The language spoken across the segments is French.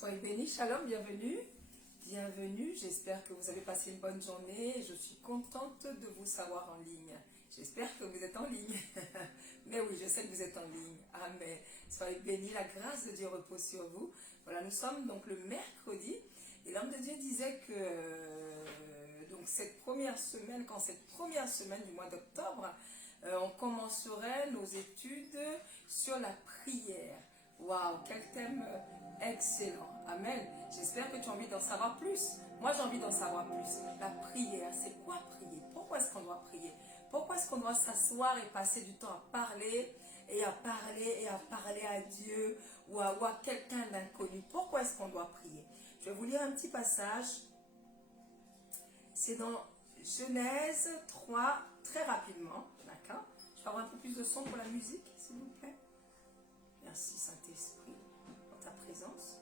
Soyez bénis, shalom, bienvenue. Bienvenue, j'espère que vous avez passé une bonne journée. Je suis contente de vous savoir en ligne. J'espère que vous êtes en ligne. Mais oui, je sais que vous êtes en ligne. Amen. Soyez bénis, la grâce de Dieu repose sur vous. Voilà, nous sommes donc le mercredi. Et l'homme de Dieu disait que donc cette première semaine, quand cette première semaine du mois d'octobre, on commencerait nos études sur la prière. Waouh, quel thème excellent. Amen. J'espère que tu as envie d'en savoir plus. Moi, j'ai envie d'en savoir plus. La prière, c'est quoi prier? Pourquoi est-ce qu'on doit prier? Pourquoi est-ce qu'on doit s'asseoir et passer du temps à parler et à parler et à parler à Dieu ou à quelqu'un d'inconnu? Pourquoi est-ce qu'on doit prier? Je vais vous lire un petit passage. C'est dans Genèse 3, très rapidement. D'accord? Je vais avoir un peu plus de son pour la musique, s'il vous plaît. Merci Saint-Esprit pour ta présence.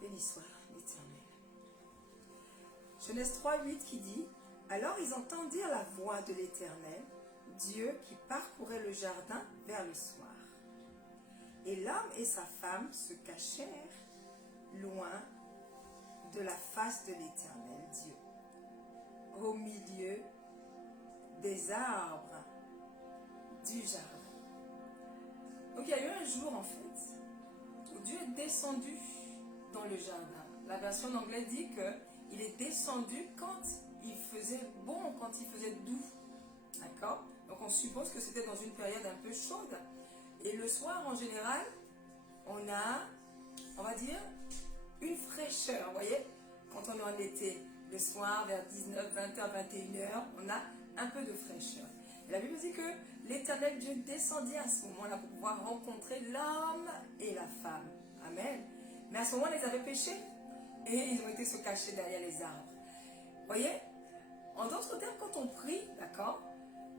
Béni soit l'Éternel. Genèse 3, 8 qui dit: alors ils entendirent la voix de l'Éternel, Dieu qui parcourait le jardin vers le soir. Et l'homme et sa femme se cachèrent loin de la face de l'Éternel Dieu, au milieu des arbres du jardin. Donc il y a eu un jour en fait où Dieu est descendu dans le jardin. La version en anglais dit qu'il est descendu quand il faisait bon, quand il faisait doux. D'accord? Donc on suppose que c'était dans une période un peu chaude. Et le soir en général, on a, on va dire, une fraîcheur. Vous voyez, quand on est en été, le soir vers 19, 20h, 21h, on a un peu de fraîcheur. Et la Bible dit que l'Éternel Dieu descendit à ce moment-là pour pouvoir rencontrer l'homme et la femme. Amen. Mais à ce moment-là, ils avaient péché et ils ont été se cacher derrière les arbres. Vous voyez, en d'autres termes, quand on prie, d'accord,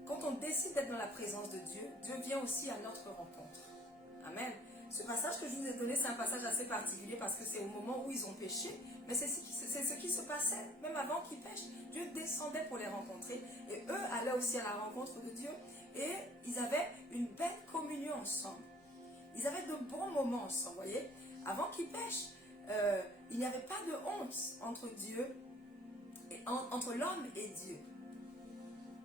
quand on décide d'être dans la présence de Dieu, Dieu vient aussi à notre rencontre. Amen. Ce passage que je vous ai donné, c'est un passage assez particulier parce que c'est au moment où ils ont péché, mais c'est ce qui se passait, même avant qu'ils pêchent. Dieu descendait pour les rencontrer et eux allaient aussi à la rencontre de Dieu et ils avaient une belle communion ensemble. Ils avaient de bons moments ensemble, vous voyez. Avant qu'ils pêchent, il n'y avait pas de honte entre Dieu, entre l'homme et Dieu.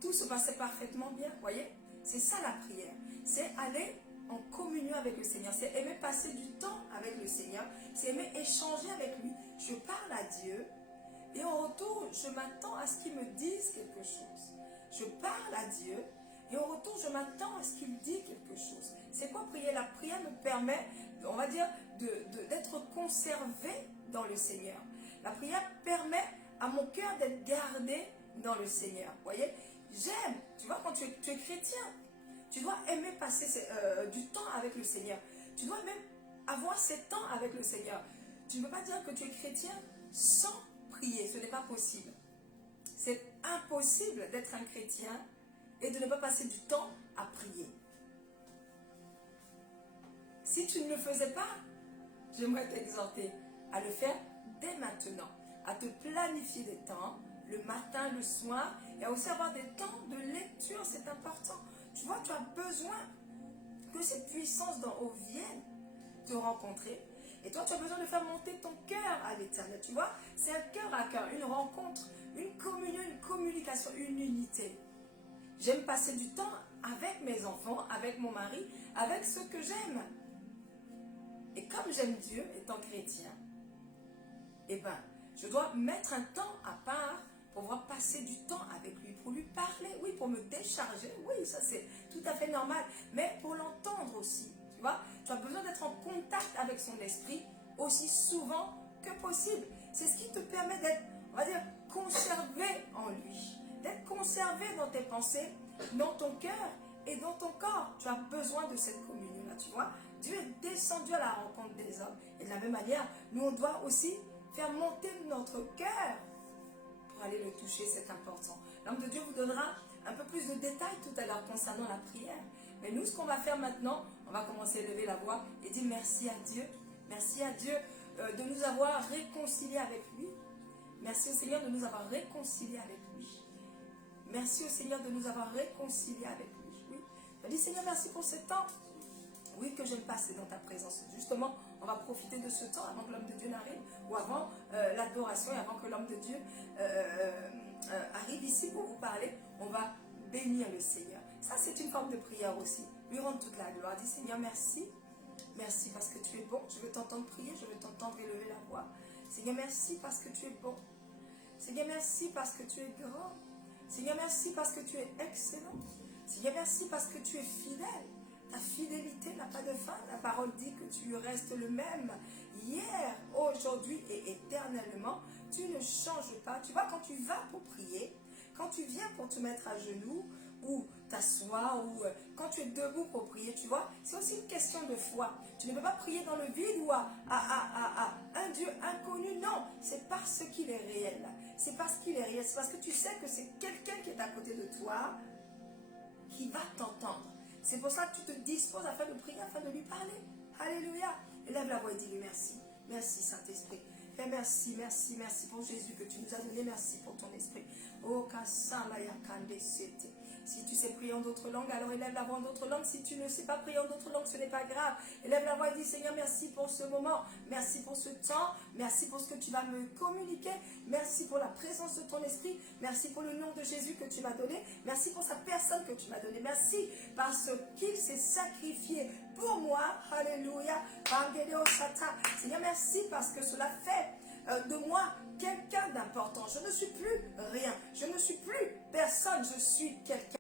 Tout se passait parfaitement bien, vous voyez. C'est ça la prière, c'est aller en communion avec le Seigneur, c'est aimer passer du temps avec le Seigneur, c'est aimer échanger avec lui. Je parle à Dieu et en retour, je m'attends à ce qu'il me dise quelque chose. Je parle à Dieu et en retour, je m'attends à ce qu'il dise quelque chose. C'est quoi prier? La prière me permet, on va dire, d'être conservé dans le Seigneur. La prière permet à mon cœur d'être gardé dans le Seigneur. Vous voyez, j'aime, tu vois, quand tu es chrétien, tu dois aimer passer du temps avec le Seigneur. Tu dois même avoir ces temps avec le Seigneur. Tu ne peux pas dire que tu es chrétien sans prier. Ce n'est pas possible. C'est impossible d'être un chrétien et de ne pas passer du temps à prier. Si tu ne le faisais pas, j'aimerais t'exhorter à le faire dès maintenant, à te planifier des temps, le matin, le soir, et à aussi avoir des temps de lecture, c'est important. Tu vois, tu as besoin que cette puissance d'en haut vienne te rencontrer. Et toi, tu as besoin de faire monter ton cœur à l'Éternel. Tu vois, c'est un cœur à cœur, une rencontre, une communion, une communication, une unité. J'aime passer du temps avec mes enfants, avec mon mari, avec ceux que j'aime. Et comme j'aime Dieu, étant chrétien, eh ben, je dois mettre un temps à part pour pouvoir passer du temps avec lui, pour lui parler, oui, pour me décharger, oui, ça c'est tout à fait normal, mais pour l'entendre aussi, tu vois, tu as besoin d'être en contact avec son esprit aussi souvent que possible. C'est ce qui te permet d'être, on va dire, conservé en lui, d'être conservé dans tes pensées, dans ton cœur et dans ton corps. Tu as besoin de cette communion-là, tu vois. Dieu est descendu à la rencontre des hommes. Et de la même manière, nous, on doit aussi faire monter notre cœur pour aller le toucher, c'est important. L'homme de Dieu vous donnera un peu plus de détails tout à l'heure concernant la prière. Mais nous, ce qu'on va faire maintenant, on va commencer à lever la voix et dire merci à Dieu. Merci à Dieu de nous avoir réconciliés avec lui. Merci au Seigneur de nous avoir réconciliés avec lui. Merci au Seigneur de nous avoir réconciliés avec lui. Oui. Je dis Seigneur, merci pour ce temps. Oui, que j'aime passer dans ta présence. Justement, on va profiter de ce temps avant que l'homme de Dieu n'arrive, ou avant l'adoration et avant que l'homme de Dieu arrive ici pour vous parler. On va bénir le Seigneur. Ça, c'est une forme de prière aussi. Lui rendre toute la gloire. Dis Seigneur, merci. Merci parce que tu es bon. Je veux t'entendre prier, je veux t'entendre élever la voix. Seigneur, merci parce que tu es bon. Seigneur, merci parce que tu es grand. Seigneur, merci parce que tu es excellent. Seigneur, merci parce que tu es fidèle. Ta fidélité n'a pas de fin. La parole dit que tu restes le même hier, aujourd'hui et éternellement. Tu ne changes pas. Tu vois, quand tu vas pour prier, quand tu viens pour te mettre à genoux, ou t'asseoir, ou quand tu es debout pour prier, tu vois, c'est aussi une question de foi. Tu ne peux pas prier dans le vide ou à un Dieu inconnu. Non, c'est parce qu'il est réel. C'est parce qu'il est réel. C'est parce que tu sais que c'est quelqu'un qui est à côté de toi qui va t'entendre. C'est pour ça que tu te disposes afin de prier, afin de lui parler. Alléluia. Élève la voix et dis-lui merci. Merci Saint-Esprit. Et merci, merci, merci pour Jésus que tu nous as donné. Merci pour ton esprit. Oh, si tu sais prier en d'autres langues, alors élève la voix en d'autres langues. Si tu ne sais pas prier en d'autres langues, ce n'est pas grave. Élève la voix et dis Seigneur, merci pour ce moment. Merci pour ce temps. Merci pour ce que tu vas me communiquer. Merci pour la présence de ton esprit. Merci pour le nom de Jésus que tu m'as donné. Merci pour sa personne que tu m'as donnée. Merci parce qu'il s'est sacrifié pour moi. Alléluia. Seigneur, merci parce que cela fait de moi quelqu'un d'important. Je ne suis plus rien. Je ne suis plus personne. Je suis quelqu'un.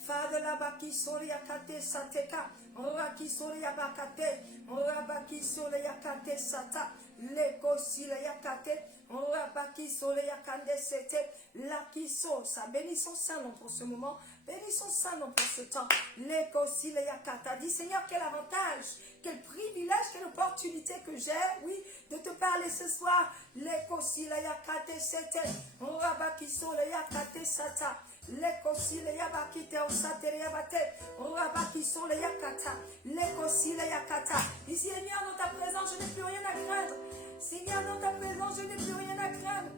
Father labaki soria kate sateka, oraki soria bakate, orabaki soria kate sata, leko siria kate, orabaki soria kande sete, lakiso. Ça, bénissons Saint nom pour ce moment, bénissons Saint nom pour ce temps. Leko siria kata. Dis Seigneur, quel avantage, quel privilège, quelle opportunité que j'ai, oui, de te parler ce soir. Leko siria kate sete, orabaki soria kate sata. Les kosi le yabakite osatere yabate, orabaki sont les yakata, les kosi le yakata. Et Seigneur, dans ta présence, je n'ai plus rien à craindre. Seigneur, dans ta présence, je n'ai plus rien à craindre.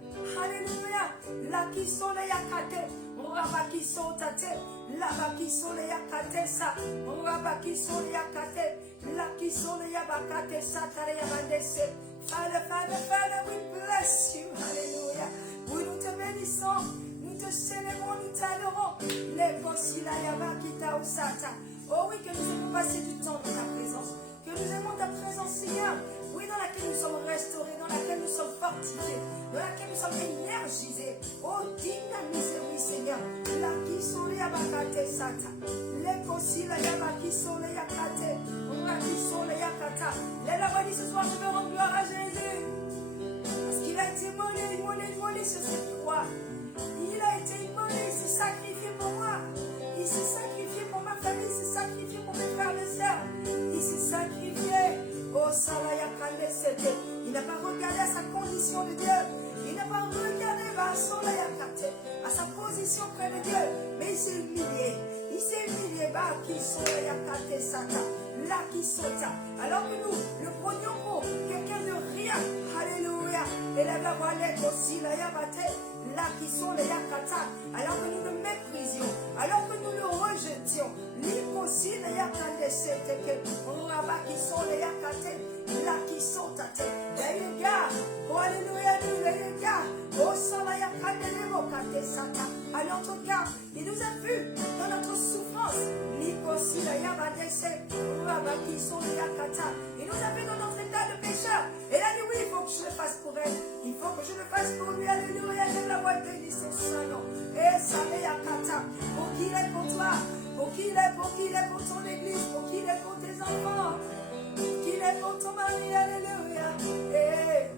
Alléluia. La qui sont les yakate, orabaki sont tate, labaki sont les yakate sa, orabaki sont les yakate, la qui sont les yabakate satare yabandese. Father, Father, Father, we bless you. Alléluia. Oui, nous te bénissons. Nous te célébrons, nous t'adorons. Oh oui, que nous aimons passer du temps dans ta présence. Que nous aimons ta présence, Seigneur. Oui, dans laquelle nous sommes restaurés, dans laquelle nous sommes fortifiés, dans laquelle nous sommes énergisés. Oh, dynamisez, oui, Seigneur. La qui sont les abakate sata. Les kosi la yabaki sont les yakate. La qui sont les yakata. Les lavadis ce soir, je veux rendre gloire à Jésus. Parce qu'il a été immolé sur cette croix. Il a été immolé, il s'est sacrifié pour moi. Il s'est sacrifié pour ma famille, il s'est sacrifié pour mes frères et sœurs. Il s'est sacrifié. Oh, Salaya Kandesete. Il n'a pas regardé à sa condition de Dieu. Il n'a pas regardé à sa position près de Dieu. Mais il s'est humilié. Il s'est humilié. Qui Salaya Kandesata. Là qui sauta. Alors que nous le prenions pour quelqu'un de rien. Alléluia. Et la voix aussi, la yabate. Là qui sont les yakata, alors que nous le méprisions, alors que nous le rejetions, l'impossible les yakate, c'était que Raba qui sont les yakate, là qui sont à terre, les gars, oh alléluia, les gars, oh sans la yakate, les mokate, sata, à notre cas, il nous a vus dans notre souffrance, l'impossible les yakate, c'est Raba qui sont les yakata, il nous a vus dans notre état de pécheur, et là, oui, il faut que je le fasse pour elle, il faut que je le fasse pour lui, alléluia, la voix bénit son Saint-Nom. Et ça met à Kata. Pour qu'il est pour toi. Pour qu'il est pour ton église. Pour qu'il est pour tes enfants. Pour qu'il est pour ton mari. Alléluia. Et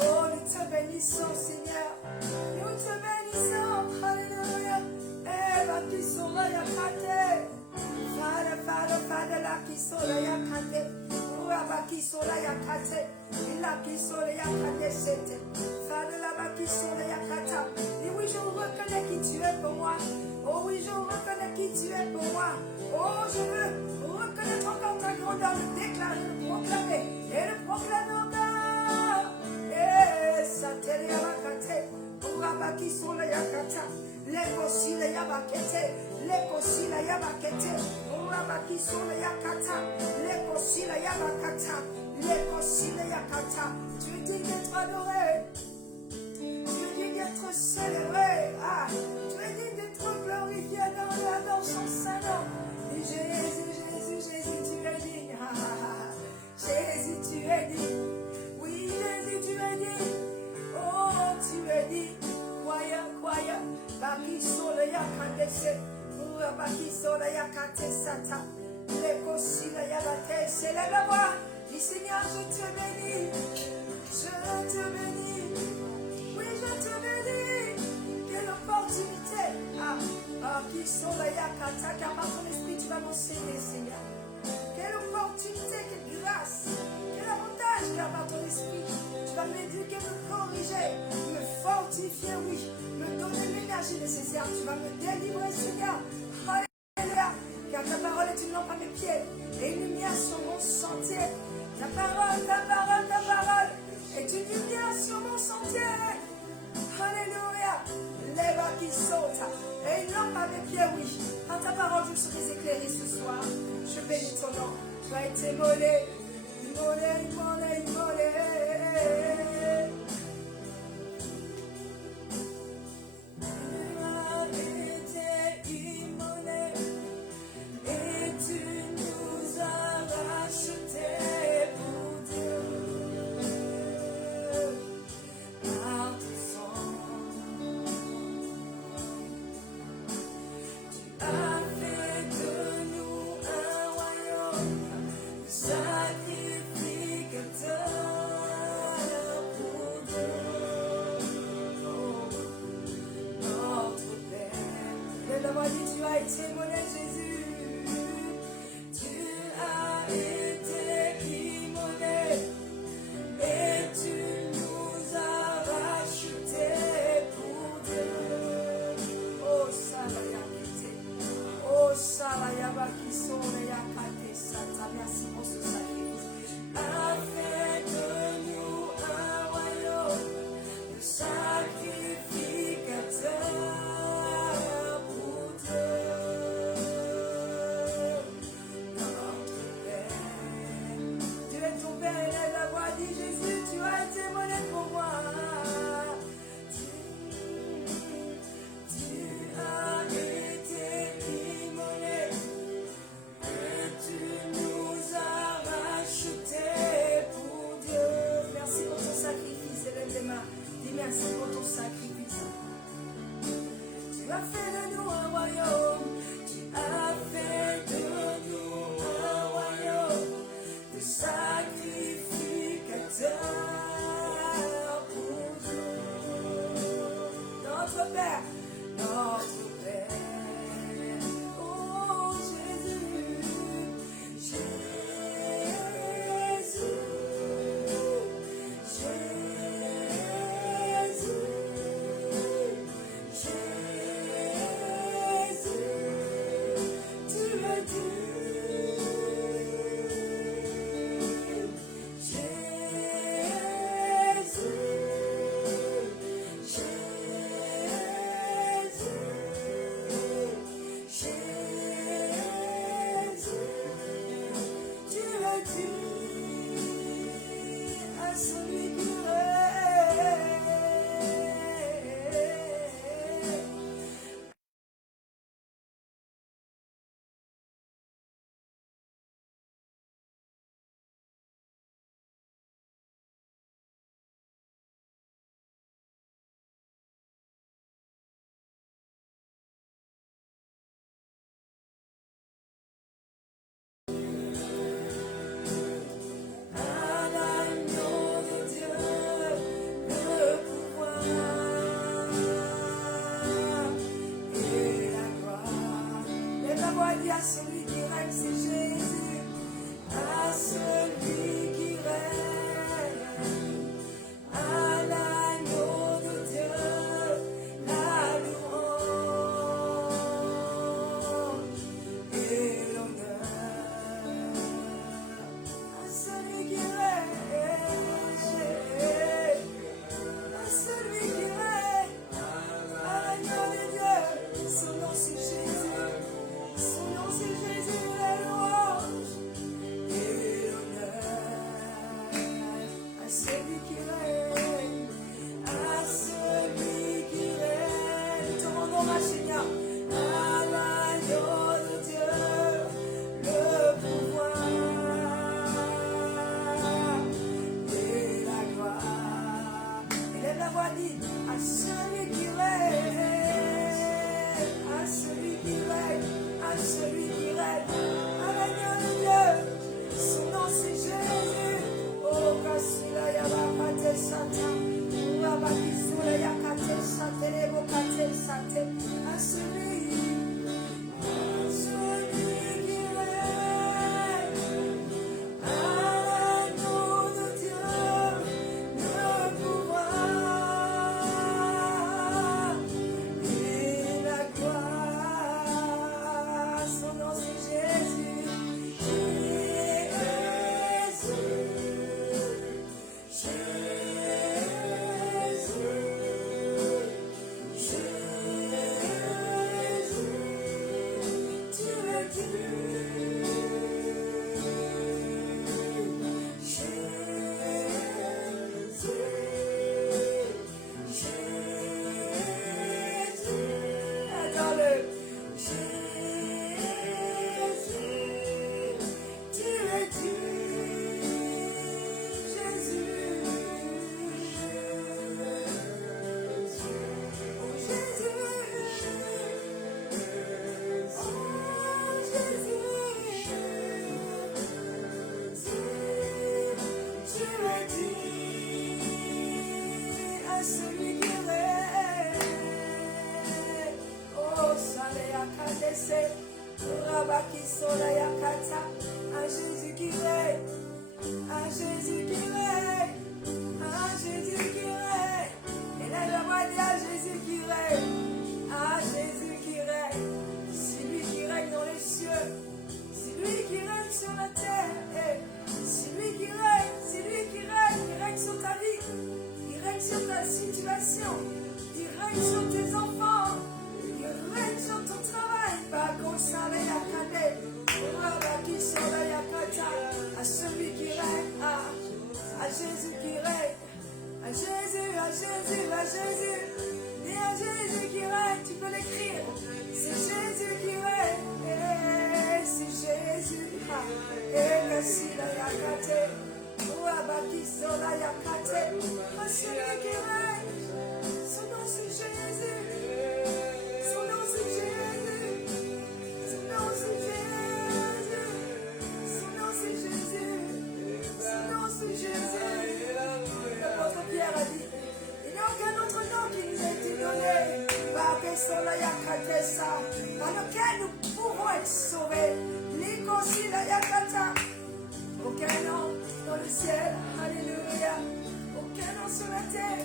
oh, nous te bénissons, Seigneur. Nous te bénissons. Alléluia. Et va qui sont là, Yakate. Father, là qui sont là, Yakate. Rabaki Et oui, je reconnais qui tu es pour moi. Oh oui, je reconnais qui tu es pour moi. Oh, je veux reconnaître encore ta grandeur, le déclarer, le proclamer et le proclamer encore. Et ça t'est les abakate, urabaki sur les yakata, les kossi les yabakete, les kossi les yabakete, urabaki sur les yakata, les kossi les yabakata, les kossi les yakata. Tu es digne d'être adoré. Tu es digne d'être célébré. Ah, tu es digne d'être glorifié dans son sein nom. Et Jésus, Jésus, Jésus, tu es digne. Ah, ah, ah. Jésus, tu es digne. Oui, Jésus, tu es digne. Oh, tu es digne. Croyant, croyant. Baki sole yakandese. Baki sole yakate sata. Leko sila yabate. C'est la voix. Dis Seigneur, je te bénis. Je te bénis. Oui, je te bénis. Quelle opportunité. Qui sont là, Yakata, car par ton esprit, tu vas m'enseigner, Seigneur. Quelle opportunité, quelle grâce, quel avantage, car par ton esprit, tu vas m'éduquer, me corriger, me fortifier, oui, me donner l'énergie nécessaire. Tu vas me délivrer, Seigneur. Alléluia. Car ta parole est une lampe à mes pieds et une lumière sur mon sentier. Ta parole, ta parole, ta parole est une lumière sur mon sentier. Alléluia. Lève qui saute. Et une lampe à mes pieds, oui. Par ta parole, je serai éclairé ce soir. Je bénis ton nom. Tu as été immolé. Immolé, immolé, immolé. Tu as été immolé. Et tu nous as rachetés pour Dieu. Par ton sang. Tu as fait de nous un royaume de sacrificateurs pour Dieu. Notre Père. Mais la dit, tu as été immolé, Jésus. Tu as été immolé. Et tu nous as rachetés pour Dieu. Oh, Salayakete. Oh, Salayabakisone Yakate Sata. Merci pour ce sacrifice. A fait de nous un royaume de sacrificateurs pour Dieu. Notre Père. Dieu est ton Père, élève la voix, dit Jésus, tu as été monnaie pour moi. Tu as été immolé et tu nous as rachetés pour Dieu. Merci pour ton sacrifice, élève les mains. Dis merci pour ton sacrifice. Tu as fait de nous un royaume. Tu as fait de nous un royaume de sacrificateurs pour Dieu. Notre Père, notre Père. Oh Jésus, Jésus, à l'agneau de Un Jésus qui règne, un Jésus qui règne, un Jésus qui règne. Et là, la voix dit à Jésus qui règne, un Jésus qui règne. C'est lui qui règne dans les cieux, c'est lui qui règne sur la terre. C'est lui qui règne, c'est lui qui règne. Il règne sur ta vie, il règne sur ta situation, il règne sur tes enfants, il règne sur ton travail. À celui qui règne, à Jésus qui règne, à Jésus, à Jésus, à Jésus. Et à Jésus qui règne, tu peux l'écrire. C'est Jésus qui règne, c'est Jésus. Et merci la yakate, ouabaki sola yakate. À celui qui règne, son nom c'est Jésus, son nom c'est Jésus, son nom c'est Jésus, son nom c'est Jésus, son nom c'est Jésus. L'apôtre Pierre a dit, il n'y a aucun autre nom qui nous a été donné par lequel nous pouvons être sauvés. Aucun nom dans le ciel, alléluia. Aucun nom sur la terre,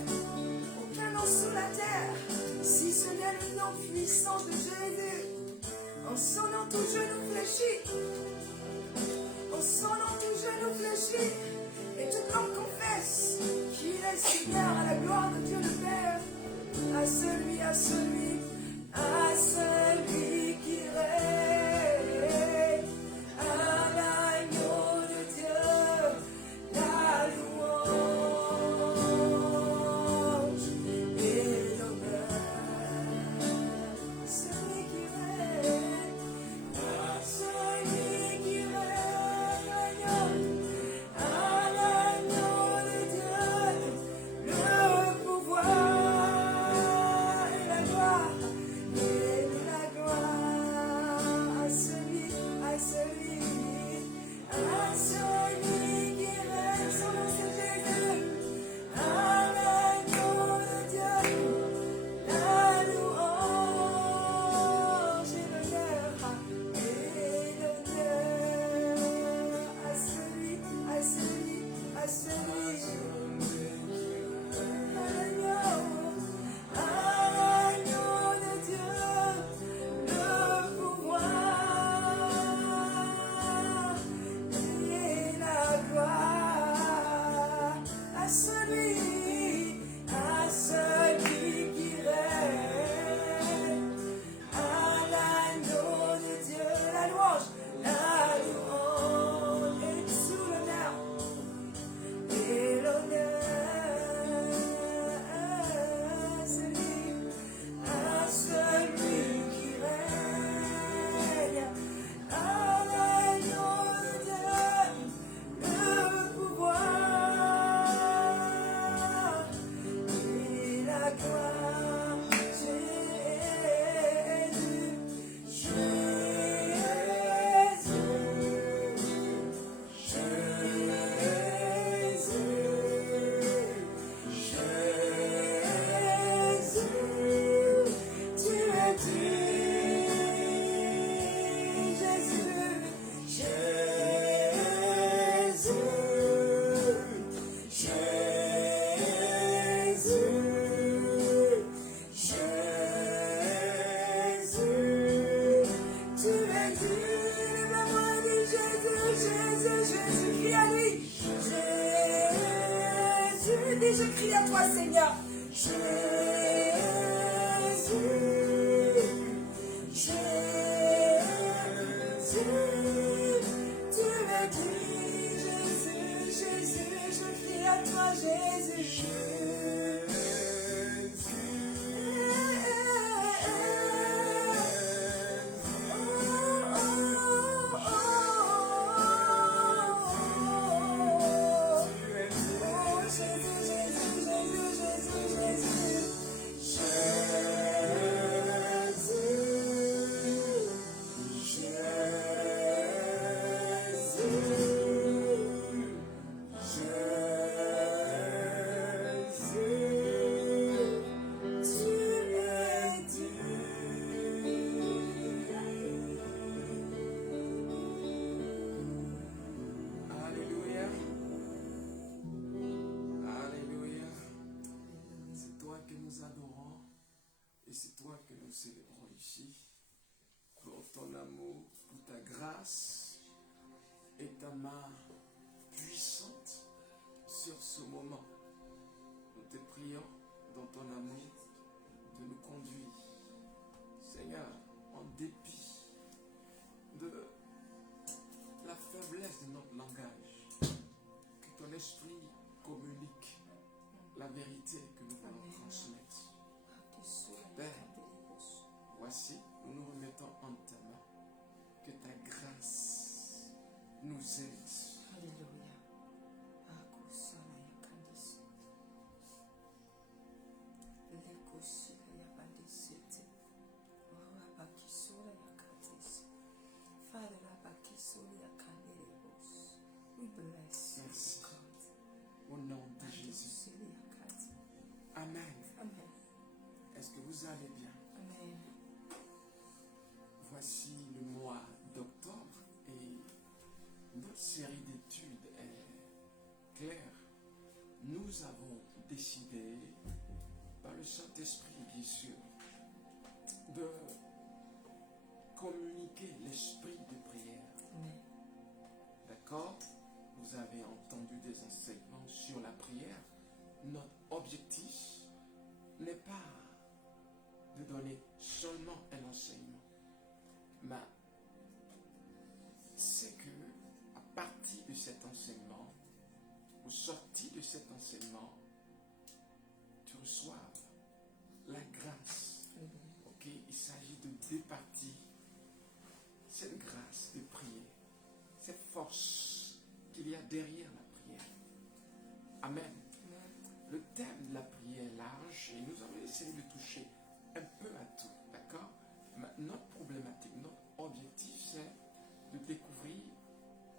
aucun nom sous la terre, si ce n'est le nom puissant de Jésus. En son nom tout genou fléchit, en son nom tout genou fléchit, et toute langue confesse qu'il est Seigneur à la gloire de Dieu le Père. À celui, à celui, à celui qui règne, à l'agneau de Dieu, la louange et l'honneur. Celui qui règne, à celui qui règne, à l'agneau de Dieu, le pouvoir et la gloire, à celui qui règne, son nom c'est Jésus, à l'agneau de Dieu, la louange et l'honneur, à celui, à celui, à celui. À l'agneau de Dieu, le pouvoir et la gloire. À celui qui règne, à l'agneau de Dieu, la louange et sous l'honneur et l'honneur. À celui qui règne, à l'agneau de Dieu, le pouvoir et la gloire. Je crie à toi, Seigneur. Jésus, Jésus, tu es dit, Jésus, Jésus, je crie à toi, Jésus. main puissante sur ce moment. Nous te prions dans ton amour de nous conduire, Seigneur, en dépit de la faiblesse de notre langage, que ton esprit communique la vérité que nous voulons transmettre. Père, voici, nous nous remettons en ta main. Que ta grâce nous aide. Alléluia. Father, we bless Merci. you, God. Au nom de Jésus. Amen. Amen. Est-ce que vous allez bien? Amen. Voici le mois d'octobre et notre série d'études est claire. Nous avons décidé, par le Saint-Esprit bien sûr, de communiquer l'esprit de prière. Amen. D'accord? Vous avez entendu des enseignements sur la prière. Notre objectif n'est pas de donner seulement un enseignement, mais c'est que à partir de cet enseignement, au sorti de cet enseignement, tu reçoives la grâce. Ok? Il s'agit de départir cette grâce de prier, cette force qu'il y a derrière la prière. Amen. Le thème de la prière est large et nous allons essayer de toucher un peu à tout, d'accord? Mais notre problématique, notre objectif, c'est de découvrir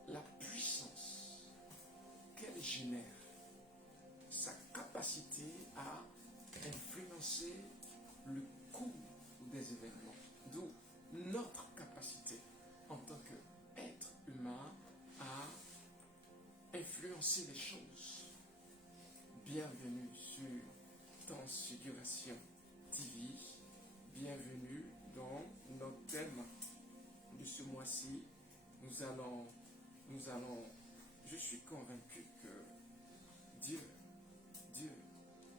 la puissance qu'elle génère, sa capacité à influencer le cours des événements, d'où notre capacité en tant qu'être humain à influencer les choses. Bienvenue sur Transfiguration TV. Bienvenue dans notre thème de ce mois-ci. Nous allons, je suis convaincu que Dieu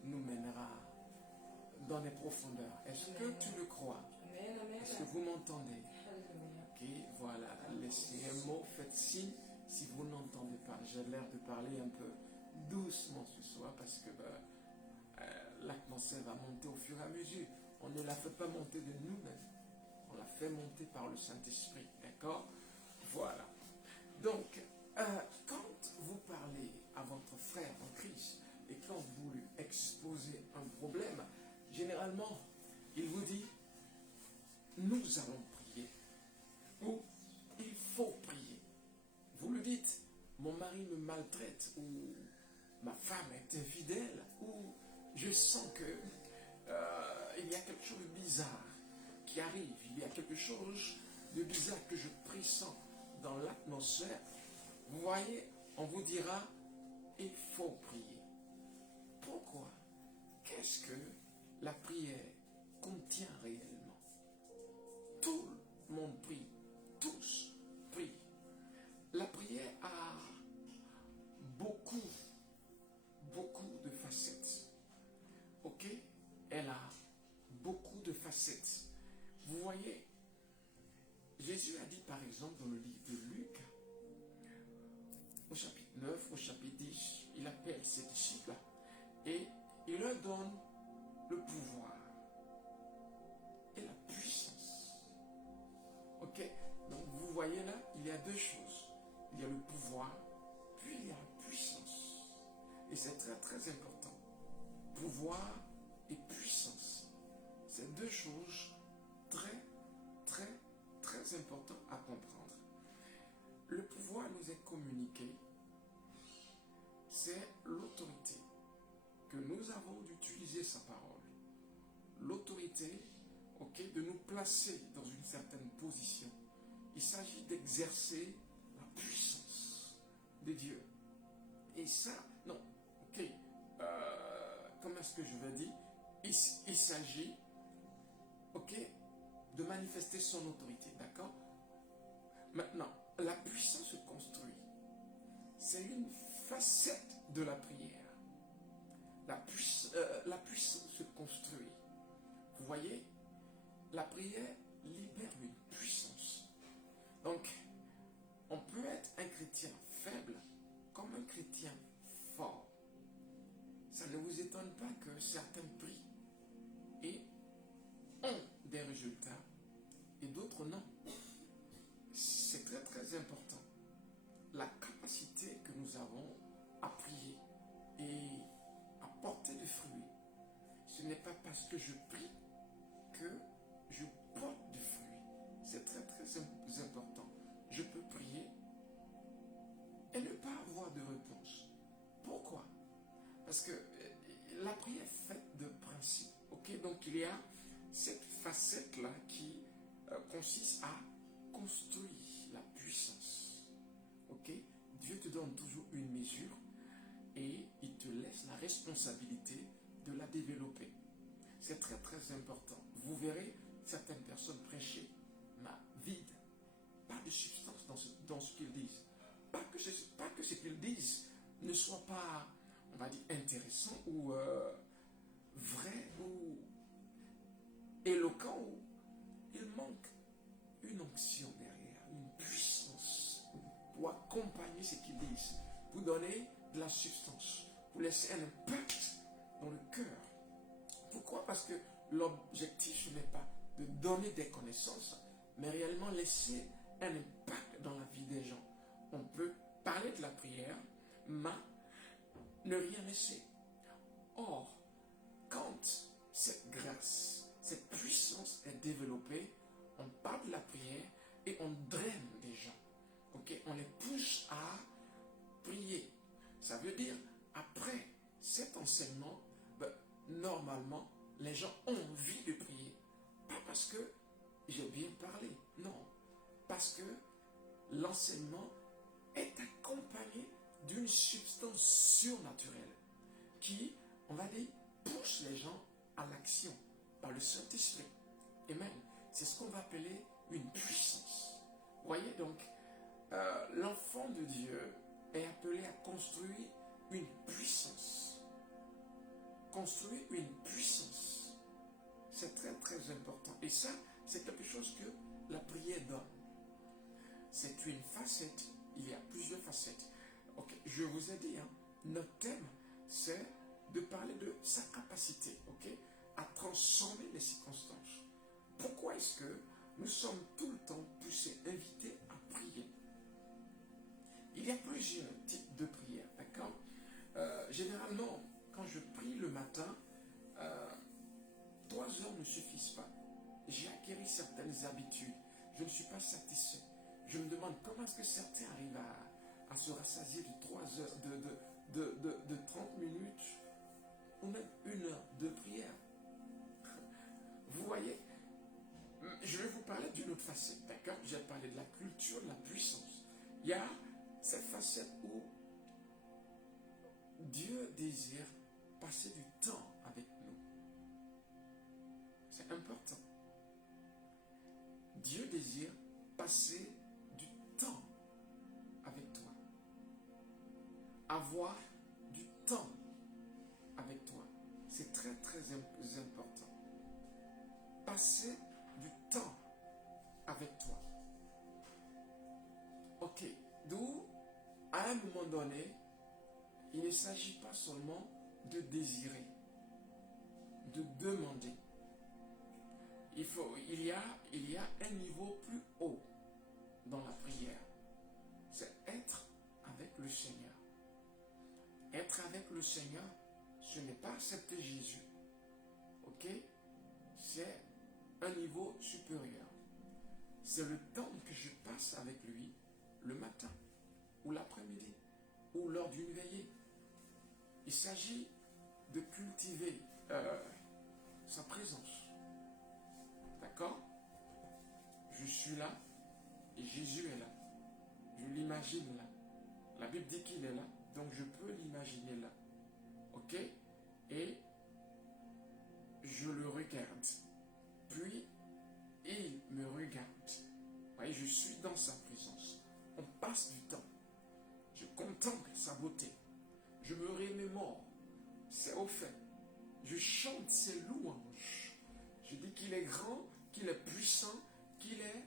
nous mènera dans les profondeurs. Est-ce que tu le crois? Est-ce que vous m'entendez? Ok, voilà. Laissez un mot, faites signe si vous n'entendez pas. J'ai l'air de parler un peu doucement ce soir parce que l'atmosphère va monter au fur et à mesure. On ne la fait pas monter de nous-mêmes. On la fait monter par le Saint-Esprit. D'accord? Voilà. Donc, quand vous parlez à votre frère en Christ et quand vous lui exposez un problème, généralement, il vous dit, nous allons prier ou il faut prier. Vous lui dites, mon mari me maltraite ou ma femme est infidèle ou je sens que il y a quelque chose de bizarre qui arrive, il y a quelque chose de bizarre que je pressens dans l'atmosphère. Vous voyez, on vous dira, il faut prier. Pourquoi? Qu'est-ce que la prière contient réellement? Tout le monde prie, tous prient. La prière a beaucoup de facettes. Ok? Elle a beaucoup de facettes. Vous voyez, Jésus a dit par exemple dans le livre de Luc, au chapitre 9, au chapitre 10, il appelle ses disciples et il leur donne le pouvoir et la puissance. Ok? Donc vous voyez là, il y a deux choses. Il y a le pouvoir, puis il y a la puissance. Et c'est très très important. Pouvoir et puissance. C'est deux choses très très très importantes à comprendre. Le pouvoir nous est communiqué. C'est l'autorité que nous avons d'utiliser sa parole. L'autorité, ok, de nous placer dans une certaine position. Il s'agit d'exercer la puissance de Dieu. Et ça, non, ok, comment est-ce que je vais dire? Il s'agit, ok, de manifester son autorité, d'accord? Maintenant, la puissance se construit c'est une facette de la prière. La puissance se construit. Vous voyez, la prière libère une puissance. Donc, on peut être un chrétien faible comme un chrétien fort. Ça ne vous étonne pas que certains prient et ont des résultats et d'autres non. C'est très très important. La capacité que nous avons à prier et à porter des fruits, ce n'est pas parce que je prie que je porte des fruits. C'est très très important. Je peux prier et ne pas avoir de réponse. Pourquoi? Parce que la prière est faite de principes. Ok, donc il y a cette facette-là qui consiste à construire la puissance. Ok, Dieu te donne toujours une mesure et il te laisse la responsabilité de la développer. C'est très très important. Vous verrez certaines personnes prêcher, mais vide, pas de substance dans ce qu'ils disent. Pas que ce qu'ils disent ne soit pas, on va dire, intéressant ou vrai ou éloquent, ou il manque une onction derrière, une puissance pour accompagner ce qu'ils disent, pour donner de la substance, pour laisser un impact dans le cœur. Pourquoi? Parce que l'objectif, ce n'est pas de donner des connaissances, mais réellement laisser un impact dans la vie des gens. On peut parler de la prière, mais ne rien laisser. Or, quand cette grâce, cette puissance est développée, on parle de la prière et on draine les gens. Okay? On les pousse à prier. Ça veut dire, après cet enseignement, normalement, les gens ont envie de prier. Pas parce que j'ai bien parlé, non. Parce que l'enseignement est accompagné d'une substance surnaturelle qui, on va dire, pousse les gens à l'action par le Saint-Esprit. Et même, c'est ce qu'on va appeler une puissance. Vous voyez donc, l'enfant de Dieu est appelé à construire une puissance. Construire une puissance. C'est très très important. Et ça, c'est quelque chose que la prière donne. C'est une facette. Il y a plusieurs facettes. Ok, je vous ai dit, notre thème, c'est de parler de sa capacité, à transformer les circonstances. Pourquoi est-ce que nous sommes tout le temps poussés, invités à prier? Il y a plusieurs types de prières, d'accord? Généralement, quand je prie le matin, 3 heures ne suffisent pas. J'ai acquis certaines habitudes. Je ne suis pas satisfait. Je me demande comment est-ce que certains arrivent à se rassasier de 3 heures, de 30 minutes ou même 1 heure de prière. Vous voyez, je vais vous parler d'une autre facette, d'accord? J'ai parlé de la culture, de la puissance. Il y a cette facette où Dieu désire passer du temps avec nous. C'est important. Dieu désire passer du temps avec toi. Avoir du temps avec toi. C'est très très important. Passer du temps avec toi. Ok, d'où, à un moment donné, il ne s'agit pas seulement de désirer, de demander. Il y a un niveau plus haut dans la prière. C'est être avec le Seigneur. Être avec le Seigneur, ce n'est pas accepter Jésus. Ok? C'est un niveau supérieur. C'est le temps que je passe avec lui le matin ou l'après-midi ou lors d'une veillée. Il s'agit de cultiver sa présence. D'accord? Je suis là et Jésus est là. Je l'imagine là. La Bible dit qu'il est là, donc je peux l'imaginer là. Ok? Et je le regarde. Puis, il me regarde. Vous voyez, je suis dans sa présence. On passe du temps. Je contemple sa beauté. Je me remémore ses hauts faits. Je chante ses louanges. Je dis qu'il est grand, qu'il est puissant, qu'il est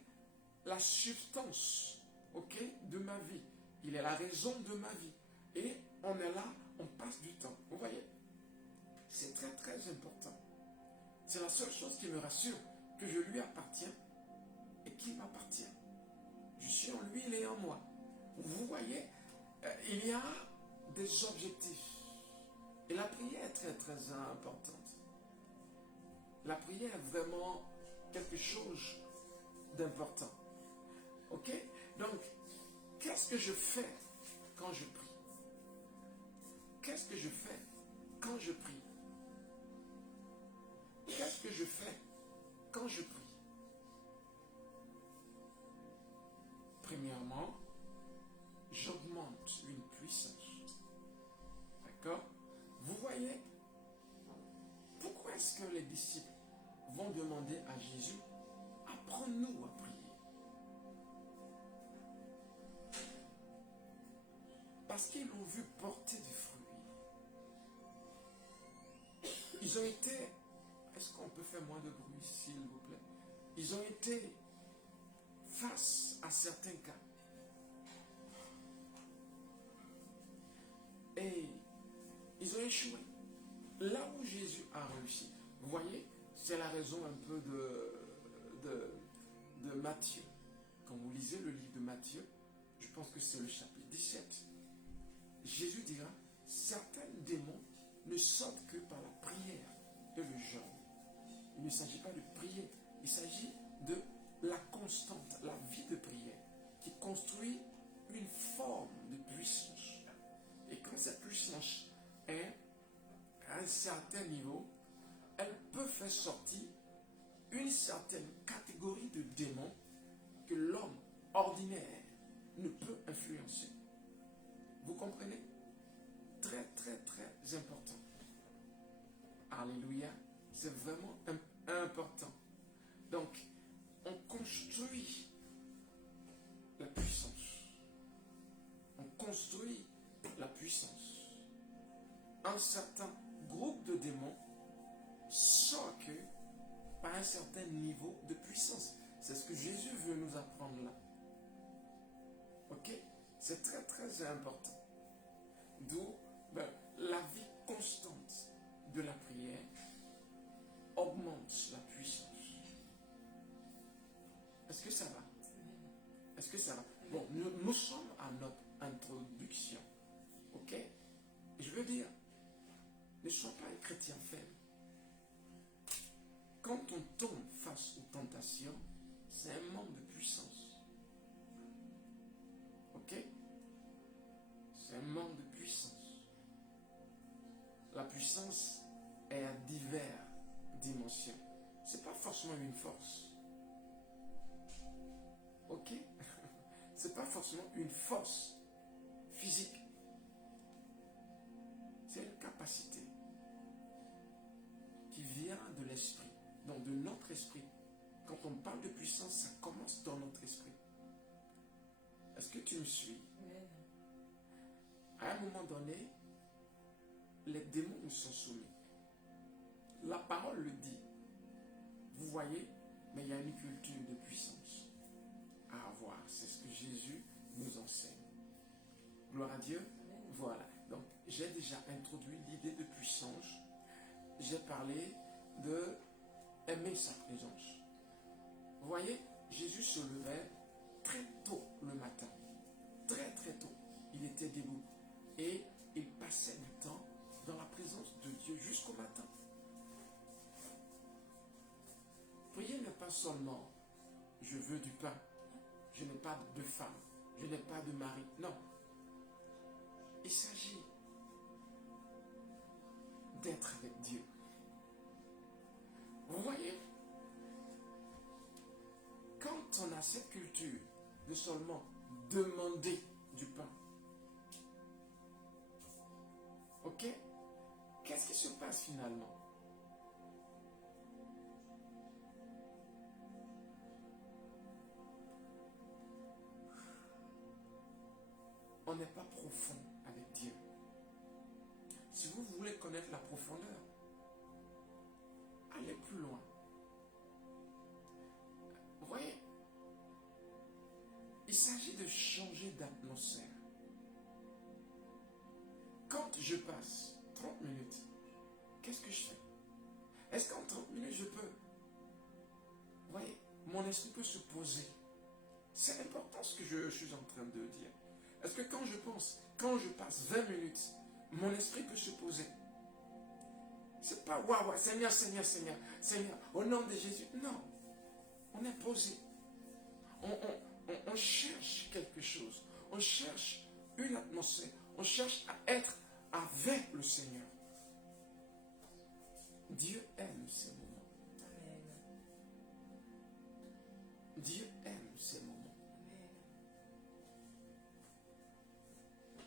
la substance, ok, de ma vie. Il est la raison de ma vie. Et on est là, on passe du temps. Vous voyez? C'est très très important. C'est la seule chose qui me rassure, que je lui appartiens et qu'il m'appartient. Je suis en lui, il est en moi. Vous voyez, il y a des objectifs. Et la prière est très très importante. La prière est vraiment quelque chose d'important. Ok? Donc, qu'est-ce que je fais quand je prie? Qu'est-ce que je fais quand je prie? Qu'est-ce que je fais quand je prie? Premièrement, j'augmente une puissance. D'accord? Vous voyez, pourquoi est-ce que les disciples vont demander à Jésus, apprends-nous à prier? Parce qu'ils l'ont vu porter du fruit. Ils ont été, est-ce qu'on peut faire moins de bruit, s'il vous plaît? Ils ont été face à certains cas. Et ils ont échoué. Là où Jésus a réussi. Vous voyez, c'est la raison un peu de Matthieu. Quand vous lisez le livre de Matthieu, je pense que c'est le chapitre 17. Jésus dira, certains démons ne sortent que par la prière et le jeûne. Il ne s'agit pas de prier, il s'agit de la constante, la vie de prière, qui construit une forme de puissance. Et quand cette puissance est à un certain niveau, elle peut faire sortir une certaine catégorie de démons que l'homme ordinaire ne peut influencer. Vous comprenez? Très, très, très important. Alléluia. C'est vraiment important. Donc, on construit la puissance. On construit la puissance. Un certain groupe de démons sort que par un certain niveau de puissance. C'est ce que Jésus veut nous apprendre là. Ok? C'est très très important. D'où la vie constante de la prière augmente la puissance. Est-ce que ça va? Est-ce que ça va? Bon, nous sommes à notre introduction. Ok? Je veux dire, ne sois pas un chrétien faible. Quand on tombe face aux tentations, c'est un manque de puissance. Ok? C'est un manque de puissance. La puissance est à diverses dimensions. Ce n'est pas forcément une force. Ok? Ce n'est pas forcément une force physique. C'est une capacité qui vient de l'esprit. Donc de notre esprit. Quand on parle de puissance, ça commence dans notre esprit. Est-ce que tu me suis? À un moment donné, les démons nous sont soumis. La parole le dit. Vous voyez, mais il y a une culture de puissance à avoir. C'est ce que Jésus nous enseigne. Gloire à Dieu. Voilà. Donc, j'ai déjà introduit l'idée de puissance. J'ai parlé de aimer sa présence. Vous voyez, Jésus se levait très tôt le matin. Très très tôt. Il était debout. Et il passait du temps dans la présence de Dieu jusqu'au matin. Prier n'est pas seulement je veux du pain, je n'ai pas de femme, je n'ai pas de mari. Non. Il s'agit d'être avec Dieu. Vous voyez, quand on a cette culture de seulement demander du pain, ok? Qu'est-ce qui se passe finalement? On n'est pas profond avec Dieu. Si vous voulez connaître la profondeur, allez plus loin. Vous voyez, il s'agit de changer d'atmosphère. Quand je passe 30 minutes, qu'est-ce que je fais? Est-ce qu'en 30 minutes, je peux? Vous voyez, mon esprit peut se poser. C'est important ce que je suis en train de dire. Est-ce que quand je passe 20 minutes, mon esprit peut se poser? C'est pas waouh, Seigneur, Seigneur, Seigneur, Seigneur, au nom de Jésus. Non, on est posé. On cherche quelque chose. On cherche une atmosphère. On cherche à être avec le Seigneur. Dieu aime ces moments. Amen. Dieu aime ces moments. Amen.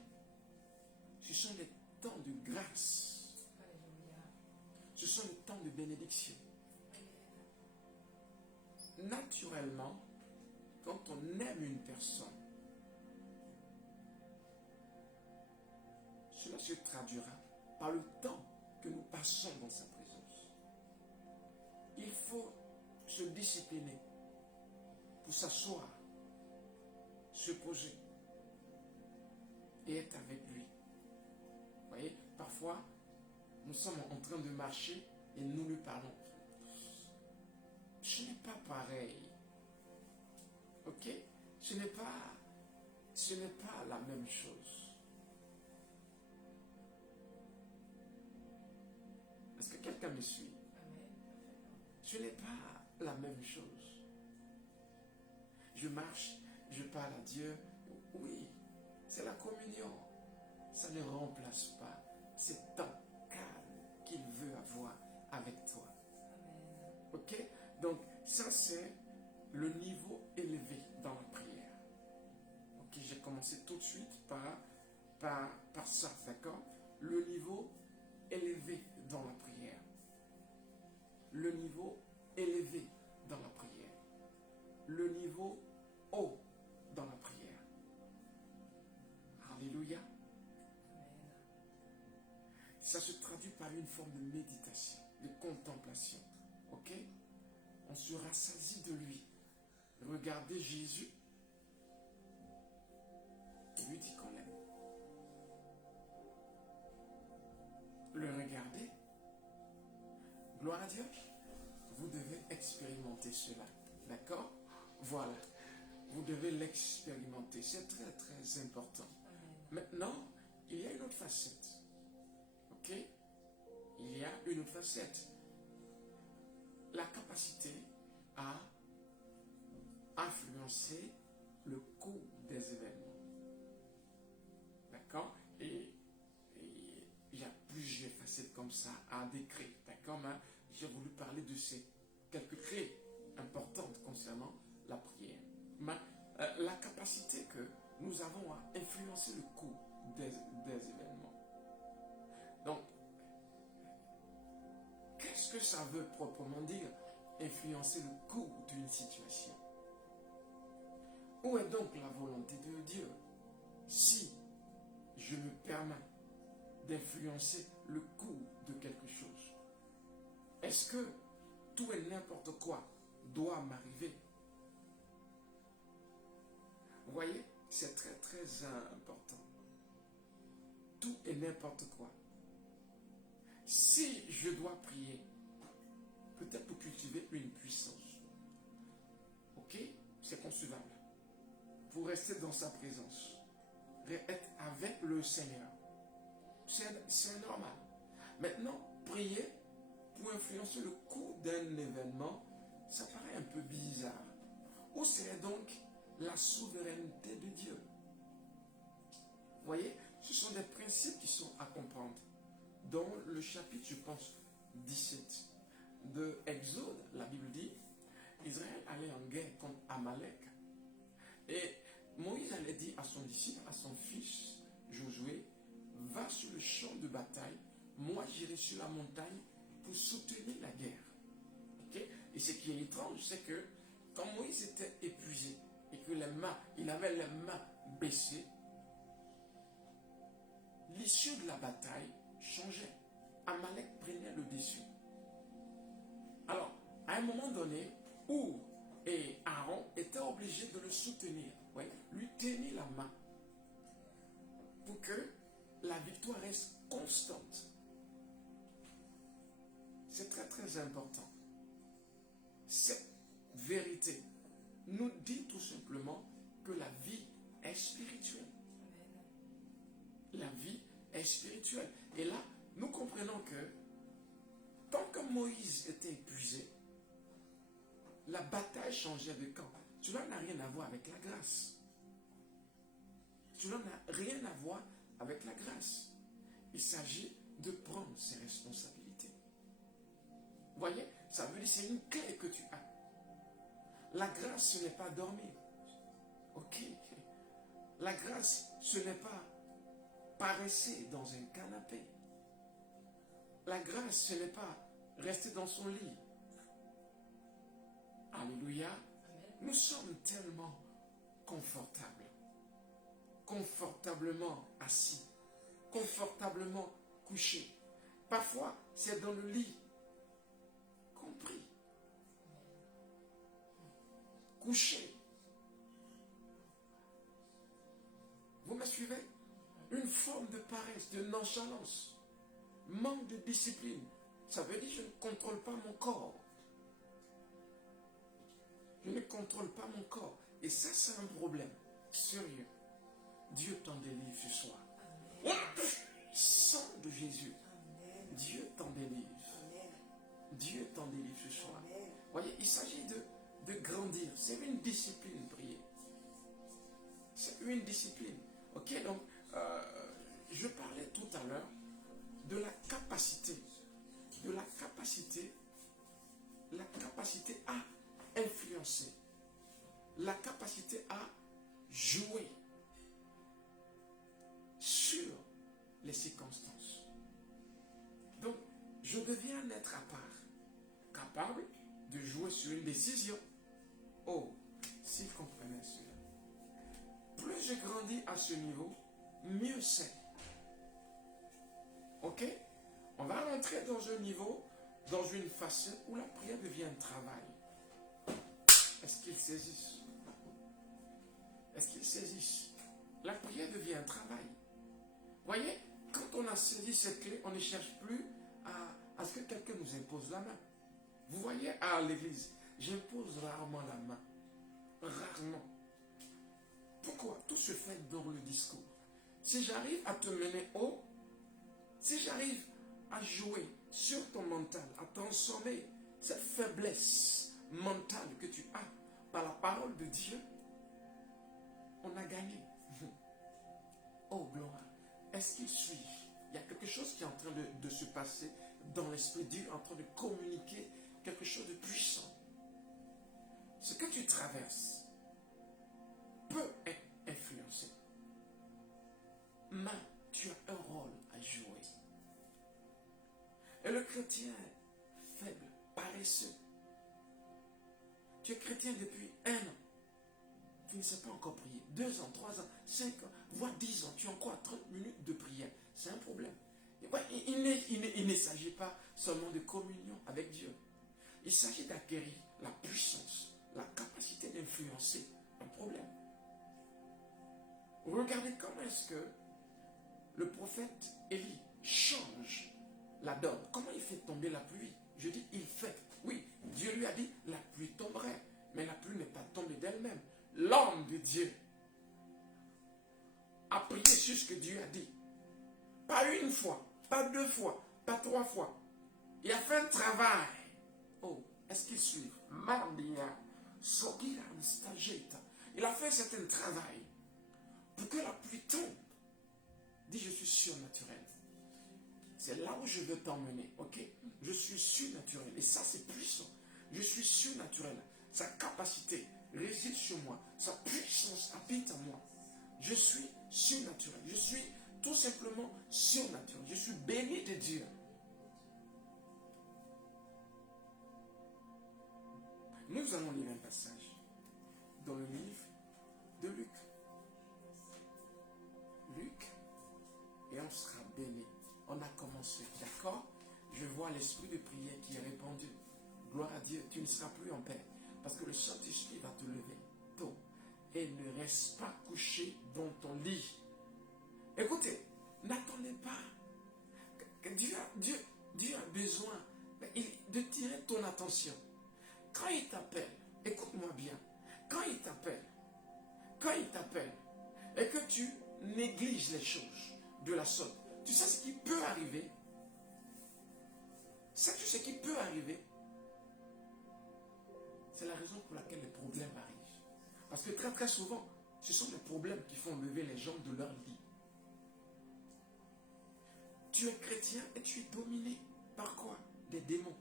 Ce sont des temps de grâce. Alléluia. Ce sont des temps de bénédiction. Amen. Naturellement, quand on aime une personne, cela se traduira par le temps que nous passons dans sa présence. Il faut se discipliner pour s'asseoir, se poser et être avec lui. Vous voyez, parfois, nous sommes en train de marcher et nous lui parlons. Ce n'est pas pareil. Ok? Ce n'est pas la même chose. Est-ce que quelqu'un me suit? Amen. Ce n'est pas la même chose. Je marche, je parle à Dieu. Oui, c'est la communion. Ça ne remplace pas ce temps calme qu'il veut avoir avec toi. Amen. Ok? Donc, ça c'est le niveau élevé dans la prière. Ok, j'ai commencé tout de suite par ça, d'accord? Le niveau élevé dans la prière. Le niveau élevé dans la prière. Le niveau haut dans la prière. Alléluia. Amen. Ça se traduit par une forme de méditation, de contemplation. Ok? On se rassasie de lui. Regardez Jésus. Il lui dit qu'on l'aime. Le regarder. Gloire à Dieu. Vous devez expérimenter cela. D'accord? Voilà. Vous devez l'expérimenter. C'est très très important. Amen. Maintenant, il y a une autre facette. Ok? Il y a une autre facette. La capacité à influencer le cours des événements. D'accord? Et il y a plusieurs facettes comme ça à décrire. D'accord? Mais j'ai voulu parler de ces quelques clés importantes concernant la prière. Mais, la capacité que nous avons à influencer le cours des événements. Donc, qu'est-ce que ça veut proprement dire, influencer le cours d'une situation? Où est donc la volonté de Dieu si je me permets d'influencer le cours de quelque chose? Est-ce que tout et n'importe quoi doit m'arriver? Vous voyez, c'est très très important. Tout et n'importe quoi. Si je dois prier, peut-être pour cultiver une puissance, ok, c'est concevable. Pour rester dans sa présence, être avec le Seigneur, c'est normal. Maintenant, prier pour influencer le cours d'un événement, ça paraît un peu bizarre. Où serait donc la souveraineté de Dieu? Vous voyez, ce sont des principes qui sont à comprendre. Dans le chapitre, je pense, 17 de Exode, la Bible dit, Israël allait en guerre contre Amalek. Et Moïse allait dire à son disciple, à son fils Josué, va sur le champ de bataille, moi j'irai sur la montagne pour soutenir la guerre. Okay? Et ce qui est étrange, c'est que quand Moïse était épuisé et que il avait les mains baissées, l'issue de la bataille changeait. Amalek prenait le dessus. Alors, à un moment donné, Our et Aaron étaient obligés de le soutenir, ouais, lui tenir la main pour que la victoire reste constante. C'est très très important. Cette vérité nous dit tout simplement que la vie est spirituelle. La vie est spirituelle. Et là, nous comprenons que tant que Moïse était épuisé, la bataille changeait de camp. Cela n'a rien à voir avec la grâce. Cela n'a rien à voir avec la grâce. Il s'agit de prendre ses responsabilités. Vous voyez, ça veut dire que c'est une clé que tu as. La grâce, ce n'est pas dormir. Ok. La grâce, ce n'est pas paresser dans un canapé. La grâce, ce n'est pas rester dans son lit. Alléluia. Nous sommes tellement confortables. Confortablement assis. Confortablement couchés. Parfois, c'est dans le lit qu'on prie. Couché. Vous me suivez? Une forme de paresse, de nonchalance, manque de discipline. Ça veut dire que je ne contrôle pas mon corps. Je ne contrôle pas mon corps. Et ça, c'est un problème sérieux. Dieu t'en délivre ce soir. Sang de Jésus. Dieu t'en délivre. Dieu t'en délivre ce soir. Vous voyez, il s'agit de grandir. C'est une discipline, prier. C'est une discipline. Ok, donc, je parlais tout à l'heure de la capacité à influencer, la capacité à jouer sur les circonstances. Donc, je deviens un être à part, capable de jouer sur une décision. Oh, s'il comprenait cela. Plus je grandis à ce niveau, mieux c'est. Ok? On va rentrer dans un niveau, dans une facette où la prière devient un travail. Est-ce qu'ils saisissent? Est-ce qu'ils saisissent? La prière devient un travail. Voyez, quand on a saisi cette clé, on ne cherche plus à ce que quelqu'un nous impose la main. Vous voyez, à l'église, j'impose rarement la main. Rarement. Pourquoi? Tout se fait dans le discours. Si j'arrive à te mener haut, si j'arrive à jouer sur ton mental, à transformer cette faiblesse mentale que tu as par la parole de Dieu, on a gagné. Oh, gloire. Est-ce qu'ils suivent? Il y a quelque chose qui est en train de se passer dans l'esprit. Dieu est en train de communiquer quelque chose de puissant. Ce que tu traverses peut être influencé. Mais tu as un rôle à jouer. Et le chrétien faible, paresseux. Tu es chrétien depuis 1 an. Tu ne sais pas encore prier. 2 ans, 3 ans, 5 ans, voire 10 ans. Tu as encore 30 minutes de prière. C'est un problème. Il ne s'agit pas seulement de communion avec Dieu. Il s'agit d'acquérir la puissance, la capacité d'influencer un problème. Regardez comment est-ce que le prophète Élie change la donne. Comment il fait tomber la pluie? Je dis, il fait. Oui, Dieu lui a dit, la pluie tomberait. Mais la pluie n'est pas tombée d'elle-même. L'homme de Dieu a prié sur ce que Dieu a dit. Pas 1 fois, pas 2 fois, pas 3 fois. Il a fait un travail. Oh, est-ce qu'il suit? Mandia, Sogira, Stageta. Il a fait un certain travail pour que la pluie tombe. Dis, je suis surnaturel. C'est là où je veux t'emmener, ok? Je suis surnaturel. Et ça, c'est puissant. Je suis surnaturel. Sa capacité réside sur moi. Sa puissance habite en moi. Je suis surnaturel. Je suis tout simplement surnaturel. Je suis béni de Dieu. Nous allons lire un passage dans le livre de Luc. Luc, et on sera On a commencé, d'accord? Je vois l'esprit de prière qui est répandu. Gloire à Dieu, tu ne seras plus en paix. Parce que le Saint-Esprit va te lever tôt. Et ne reste pas couché dans ton lit. Écoutez, n'attendez pas. Dieu a besoin de tirer ton attention. Quand il t'appelle, écoute-moi bien, quand il t'appelle, et que tu négliges les choses de la sorte, tu sais ce qui peut arriver? Sais-tu ce qui peut arriver? C'est la raison pour laquelle les problèmes arrivent. Parce que très très souvent, ce sont les problèmes qui font lever les gens de leur lit. Tu es chrétien et tu es dominé par quoi? Des démons.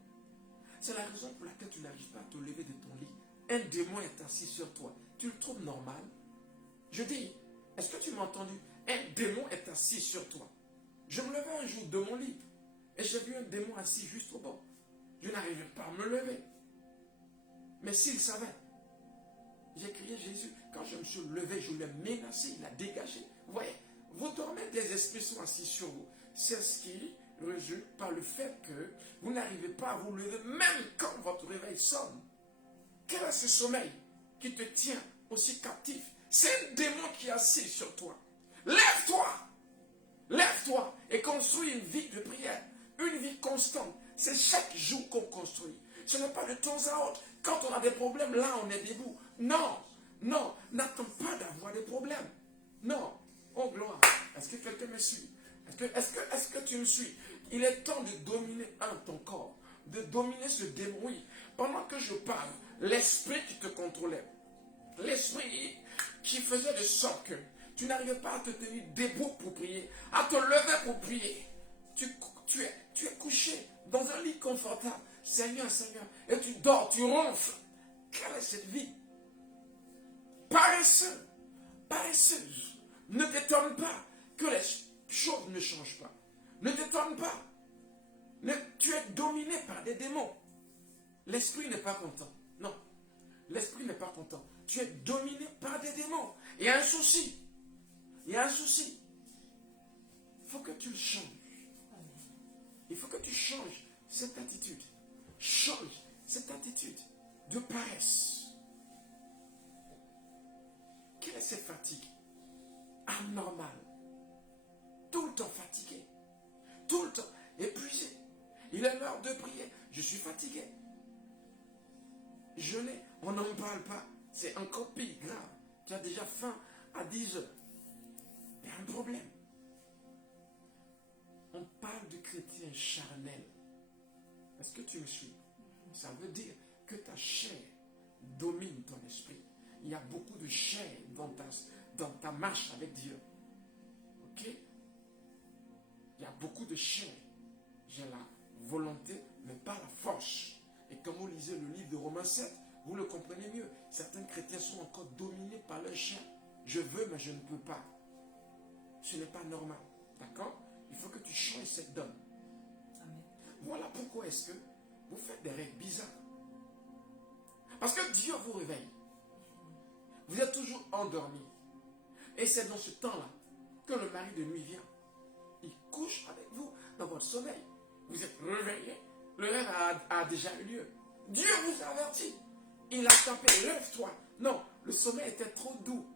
C'est la raison pour laquelle tu n'arrives pas à te lever de ton lit. Un démon est assis sur toi. Tu le trouves normal? Je dis, est-ce que tu m'as entendu? Un démon est assis sur toi. Je me levais un jour de mon lit et j'ai vu un démon assis juste au bord. Je n'arrivais pas à me lever. Mais s'il savait, j'ai crié Jésus. Quand je me suis levé, je l'ai menacé, il a dégagé. Vous voyez, vous dormez, des esprits sont assis sur vous. C'est ce qui résulte par le fait que vous n'arrivez pas à vous lever, même quand votre réveil sonne. Quel est ce sommeil qui te tient aussi captif? C'est un démon qui est assis sur toi. Lève-toi! Lève-toi et construis une vie de prière, une vie constante. C'est chaque jour qu'on construit. Ce n'est pas de temps à autre. Quand on a des problèmes, là on est debout. Non, non, n'attends pas d'avoir des problèmes. Non. Oh gloire. Est-ce que quelqu'un me suit? Est-ce que tu me suis? Il est temps de dominer ton corps, de dominer ce démon. Oui. Pendant que je parle, l'esprit qui te contrôlait, l'esprit qui faisait de sorte que tu n'arrivais pas à te tenir debout pour prier, à te lever pour prier. Tu es couché dans un lit confortable. Seigneur, Seigneur, et tu dors, tu ronfles. Quelle est cette vie? Paresseux, paresseuse. Ne t'étonne pas que les choses ne changent pas. Ne t'étonne pas. Tu es dominé par des démons. L'esprit n'est pas content. Non. L'esprit n'est pas content. Tu es dominé par des démons. Il y a un souci. Il y a un souci. Il faut que tu le changes. Il faut que tu changes cette attitude. Change cette attitude de paresse. Quelle est cette fatigue anormale? Tout le temps fatigué. Tout le temps épuisé. Il est l'heure de prier. Je suis fatigué. Jeûner, on n'en parle pas. C'est encore pire, grave. Tu as déjà faim à 10 heures. Il y a un problème. On parle de chrétien charnel. Est-ce que tu me suis? Ça veut dire que ta chair domine ton esprit. Il y a beaucoup de chair dans ta marche avec Dieu. Ok? Il y a beaucoup de chair. J'ai la volonté, mais pas la force. Et comme vous lisez le livre de Romains 7, vous le comprenez mieux. Certains chrétiens sont encore dominés par leur chair. Je veux, mais je ne peux pas. Ce n'est pas normal. D'accord? Il faut que tu changes cette donne. Amen. Voilà pourquoi est-ce que vous faites des rêves bizarres. Parce que Dieu vous réveille. Vous êtes toujours endormi. Et c'est dans ce temps-là que le mari de nuit vient. Il couche avec vous dans votre sommeil. Vous êtes réveillé. Le rêve a déjà eu lieu. Dieu vous avertit. Il a tapé. Lève-toi. Non, le sommeil était trop doux.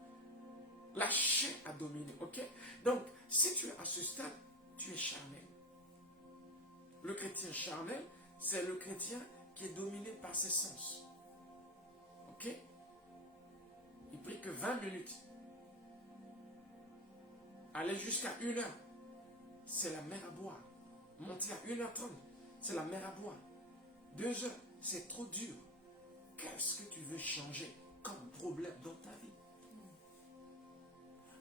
La chair a dominé. Ok? Donc, si tu es à ce stade, tu es charnel. Le chrétien charnel, c'est le chrétien qui est dominé par ses sens. Ok? Il prie que 20 minutes. Aller jusqu'à 1 heure, c'est la mer à boire. Monter à 1h30, c'est la mer à boire. 2 heures, c'est trop dur. Qu'est-ce que tu veux changer comme problème dans ta vie?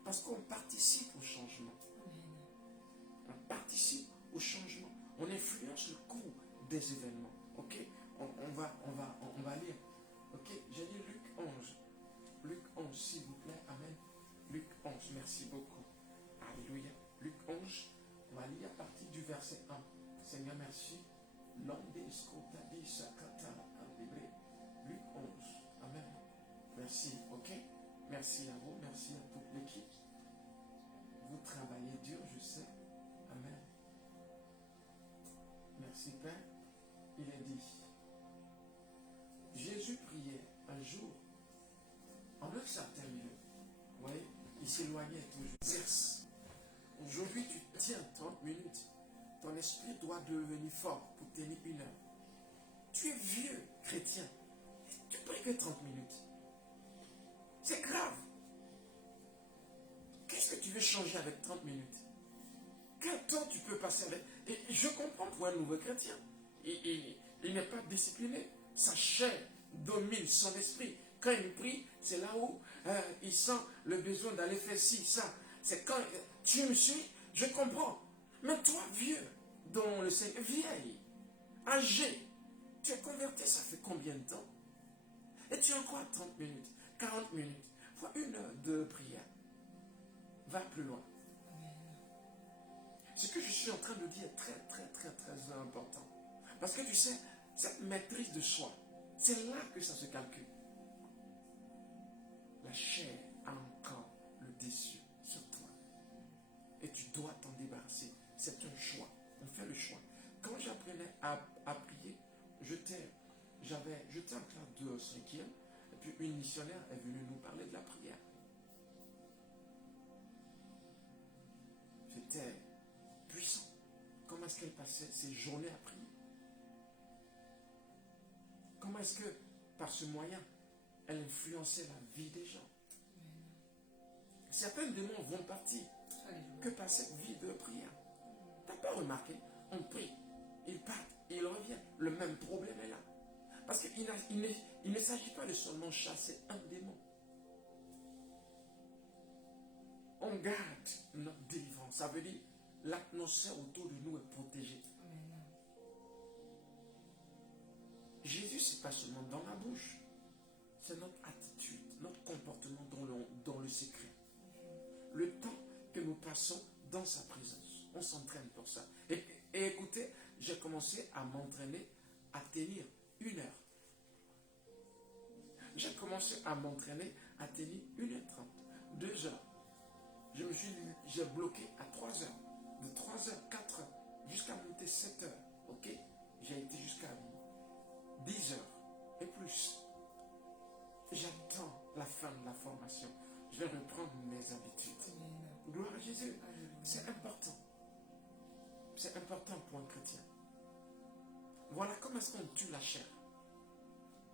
Parce qu'on participe au changement. On participe au changement. On influence le cours des événements. Ok? On va lire. Ok? J'ai dit Luc 11. Luc 11, s'il vous plaît. Amen. Luc 11, merci beaucoup. Alléluia. Luc 11, on va lire à partir du verset 1. Seigneur, merci. Luc 11. Amen. Merci. Ok? Merci à vous. Merci à toute l'équipe. Vous travaillez dur, je sais. Amen. participait, il est dit, Jésus priait un jour, en un certain milieu. Vous voyez, il s'éloignait toujours. Exerce. Aujourd'hui, tu tiens 30 minutes. Ton esprit doit devenir fort pour tenir 1 heure. Tu es vieux chrétien. Tu pries que 30 minutes. C'est grave. Qu'est-ce que tu veux changer avec 30 minutes? Quel temps tu peux passer avec? Et je comprends pour un nouveau chrétien. Il n'est pas discipliné. Sa chair domine son esprit. Quand il prie, c'est là où il sent le besoin d'aller faire ci, ça. C'est quand tu me suis, je comprends. Mais toi, vieux, dont le Seigneur, vieille, âgé, tu es converti, ça fait combien de temps? Et tu as quoi 30 minutes, 40 minutes, fois 1 heure de prière? Va plus loin. Ce que je suis en train de dire est très, très, très, très important. Parce que tu sais, cette maîtrise de soi, c'est là que ça se calcule. La chair a encore le dessus sur toi. Et tu dois t'en débarrasser. C'est un choix. On fait le choix. Quand j'apprenais à prier, j'étais en classe de 5e, et puis une missionnaire est venue nous parler de la prière. C'était puissant. Comment est-ce qu'elle passait ses journées à prier? Comment est-ce que, par ce moyen, elle influençait la vie des gens? Certains démons vont partir que par cette vie de prière. Tu n'as pas remarqué? On prie, ils partent, ils reviennent. Le même problème est là. Parce qu'il ne s'agit pas de seulement chasser un démon. On garde notre délivrance. Ça veut dire l'atmosphère autour de nous est protégée. Jésus, ce n'est pas seulement dans la bouche. C'est notre attitude, notre comportement dans le secret. Le temps que nous passons dans sa présence. On s'entraîne pour ça. Et écoutez, j'ai commencé à m'entraîner à tenir 1 heure. J'ai commencé à m'entraîner à tenir 1h30, 2 heures. J'ai bloqué à 3 heures. De 3 heures, 4 heures, jusqu'à monter 7 heures. Ok? J'ai été jusqu'à 10 heures et plus. J'attends la fin de la formation. Je vais reprendre mes habitudes. Gloire à Jésus. C'est important. C'est important pour un chrétien. Voilà comment est-ce qu'on tue la chair.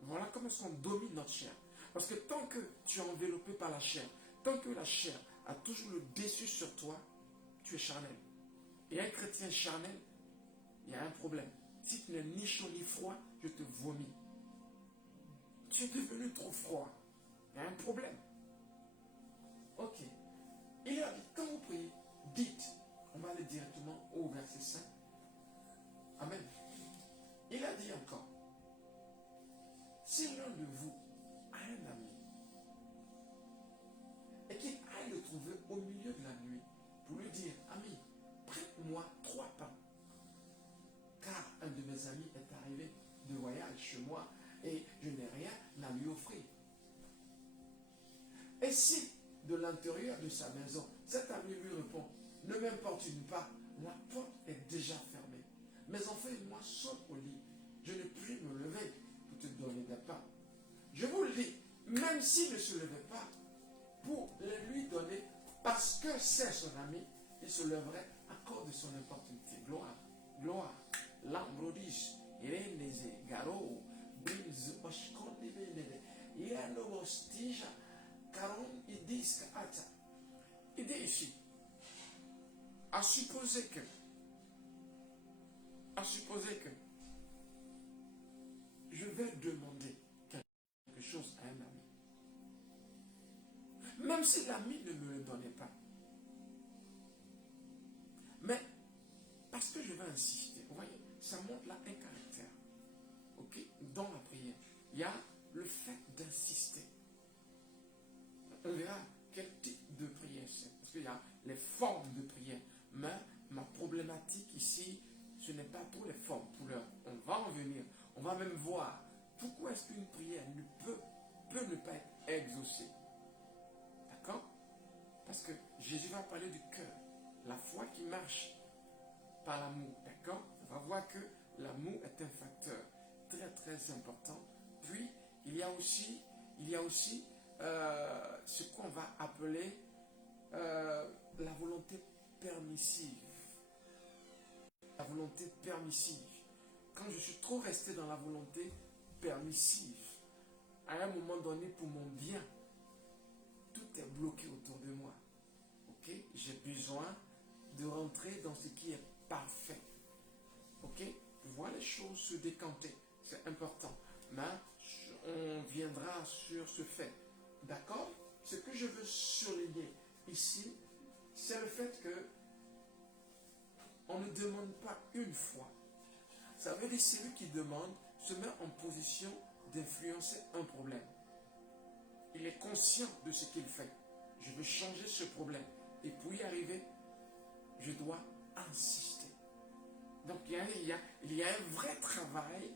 Voilà comment est-ce qu'on domine notre chair. Parce que tant que tu es enveloppé par la chair, tant que la chair a toujours le dessus sur toi, tu es charnel. Et un chrétien charnel, il y a un problème. Si tu n'es ni chaud ni froid, je te vomis. Tu es devenu trop froid. Il y a un problème. Ok. Il a dit, quand vous priez, dites, on va aller directement au verset 5. Amen. Il a dit encore, si l'un de vous a un ami, et qu'il aille le trouver au milieu de la nuit, pour lui dire, ami, prête-moi 3 pains, car un de mes amis est arrivé de voyage chez moi, et je n'ai rien à lui offrir. Et si, de l'intérieur de sa maison, cet ami lui répond, ne m'importune pas, la porte est déjà fermée. Mes enfants et moi sommes au lit. Je ne puis me lever pour te donner des pains. Je vous le dis, même s'il ne se levait pas, pour les lui donner, parce que c'est son ami, il se leverait à cause de son importunité. Gloire, gloire. Lambrodis, Irenese, Garo, Brinz, Oshkondi, Irenomostija, Caron, Idis, Ata. Il dit ici, à supposer que, je vais demander quelque chose à un ami. Même si l'ami ne me le donnait pas. Mais, parce que je vais insister, vous voyez, ça montre là un caractère. Ok? Dans la prière, il y a le fait d'insister. On verra quel type de prière c'est. Parce qu'il y a les formes de prière. Mais ma problématique ici, ce n'est pas pour les formes, pour l'heure. On va en venir. On va même voir pourquoi est-ce qu'une prière peut ne pas être exaucée. D'accord? Parce que Jésus va parler du cœur. La foi qui marche par l'amour, d'accord? On va voir que l'amour est un facteur très très important. Puis, il y a aussi ce qu'on va appeler la volonté permissive. La volonté permissive. Quand je suis trop resté dans la volonté permissive, à un moment donné, pour mon bien, tout est bloqué autour de moi. Ok? J'ai besoin de rentrer dans ce qui est parfait. Ok? Voir les choses se décanter, c'est important. Mais on viendra sur ce fait. D'accord? Ce que je veux souligner ici, c'est le fait que on ne demande pas une fois. Ça veut dire que celui qui demande se met en position d'influencer un problème. Il est conscient de ce qu'il fait. Je veux changer ce problème. Et pour y arriver, je dois insister. Donc il y a un vrai travail